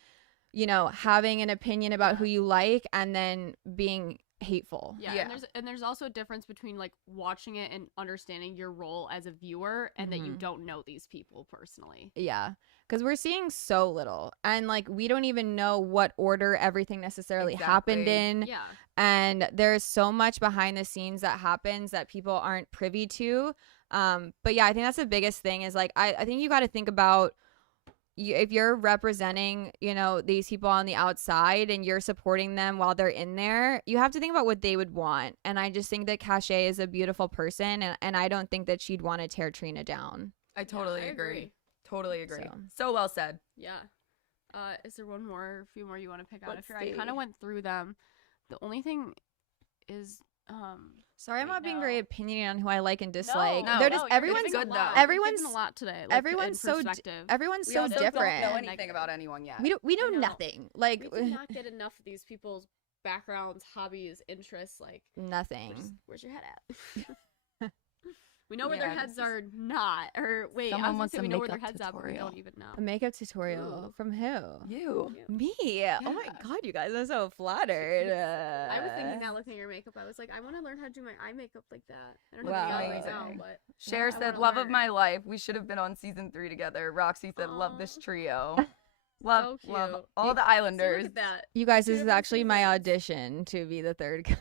you know, having an opinion about who you like and then being hateful. Yeah, Yeah. And there's also a difference between like watching it and understanding your role as a viewer and that you Mhm. don't know these people personally. Yeah, because we're seeing so little, and like we don't even know what order everything necessarily happened Exactly. in. Yeah. And there's so much behind the scenes that happens that people aren't privy to. But yeah, I think that's the biggest thing is like I think you got to think about if you're representing, you know, these people on the outside and you're supporting them while they're in there, you have to think about what they would want. And I just think that Cache is a beautiful person, and I don't think that she'd want to tear Trina down. I totally I agree. agree. Totally agree. So. So well said. Yeah. Is there a few more you want to pick out? Let's I kind see. of went through them. The only thing is Sorry, I'm Wait, not being no. very opinionated on who I like and dislike. No, They're just you're everyone's giving a good, lot. though. You're Everyone's- giving a lot today. Like, everyone's in so perspective. everyone's We so also different. don't know anything about anyone yet. We know I know. nothing. Like We did not get enough of these people's backgrounds, hobbies, interests. Like, nothing. where's your head at? We know where their Yeah, heads this is- are not. Or wait, Someone I was gonna wants say a we know where their makeup heads are, but we tutorial. don't even know. A makeup tutorial Ooh. from who? You. Me. Oh my Yeah. god, you guys, I'm so flattered. I was thinking that looking at your makeup. I was like, I want to learn how to do my eye makeup like that. I don't know Wow. if you know right now, Amazing. but Cher I said, wanna love of learn. my life. We should have been on season 3 together. Roxy said, love this Aw. trio. Love, So love cute. all the See, Islanders. look at that. You guys, Two this is different actually my seasons. audition to be the third guy.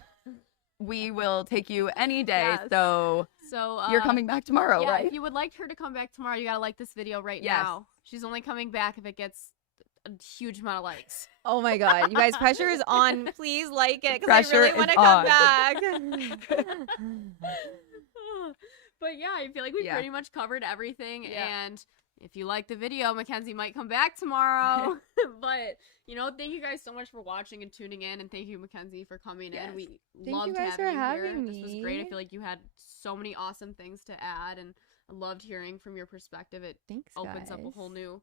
We will take you any day. Yes. So So you're coming back tomorrow, yeah, right? if you would like her to come back tomorrow, you gotta like this video right Yes. now. She's only coming back if it gets a huge amount of likes. Oh my god, you guys, pressure is on. Please like it because I Pressure really is want to come on. back. But yeah, I feel like we Yeah. pretty much covered everything. Yeah. And if you like the video, Mackenzie might come back tomorrow. But thank you guys so much for watching and tuning in, and thank you, Mackenzie, for coming Yes. in. We Thank loved you guys for having you having here. This was great. I me. feel like you had so many awesome things to add, and I loved hearing from your perspective. It Thanks, opens up a guys. whole new,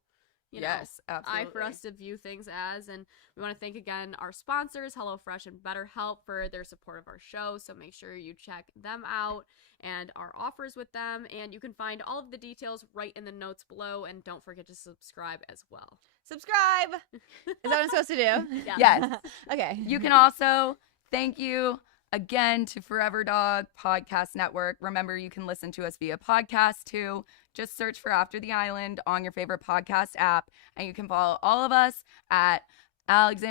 Yes, absolutely. eye for us to view things as. And we want to thank again our sponsors, HelloFresh and BetterHelp, for their support of our show. So make sure you check them out and our offers with them. And you can find all of the details right in the notes below. And don't forget to subscribe as well. Subscribe. Is that what I'm supposed to do? Yeah. Yes. Okay. You can also thank you again to Forever Dog Podcast Network. Remember, you can listen to us via podcast too. Just search for After the Island on your favorite podcast app, and you can follow all of us at Alex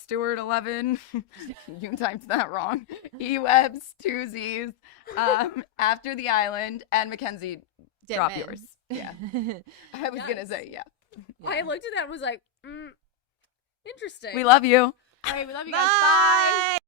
Stewart 11. You can type that wrong. eWebs 2 Z's. After the Island, and Mackenzie, drop Dipman. yours. Yeah, I was gonna Yes. say yeah. I looked at that and was like, interesting. We love you. All right, we love you guys. Bye. Bye.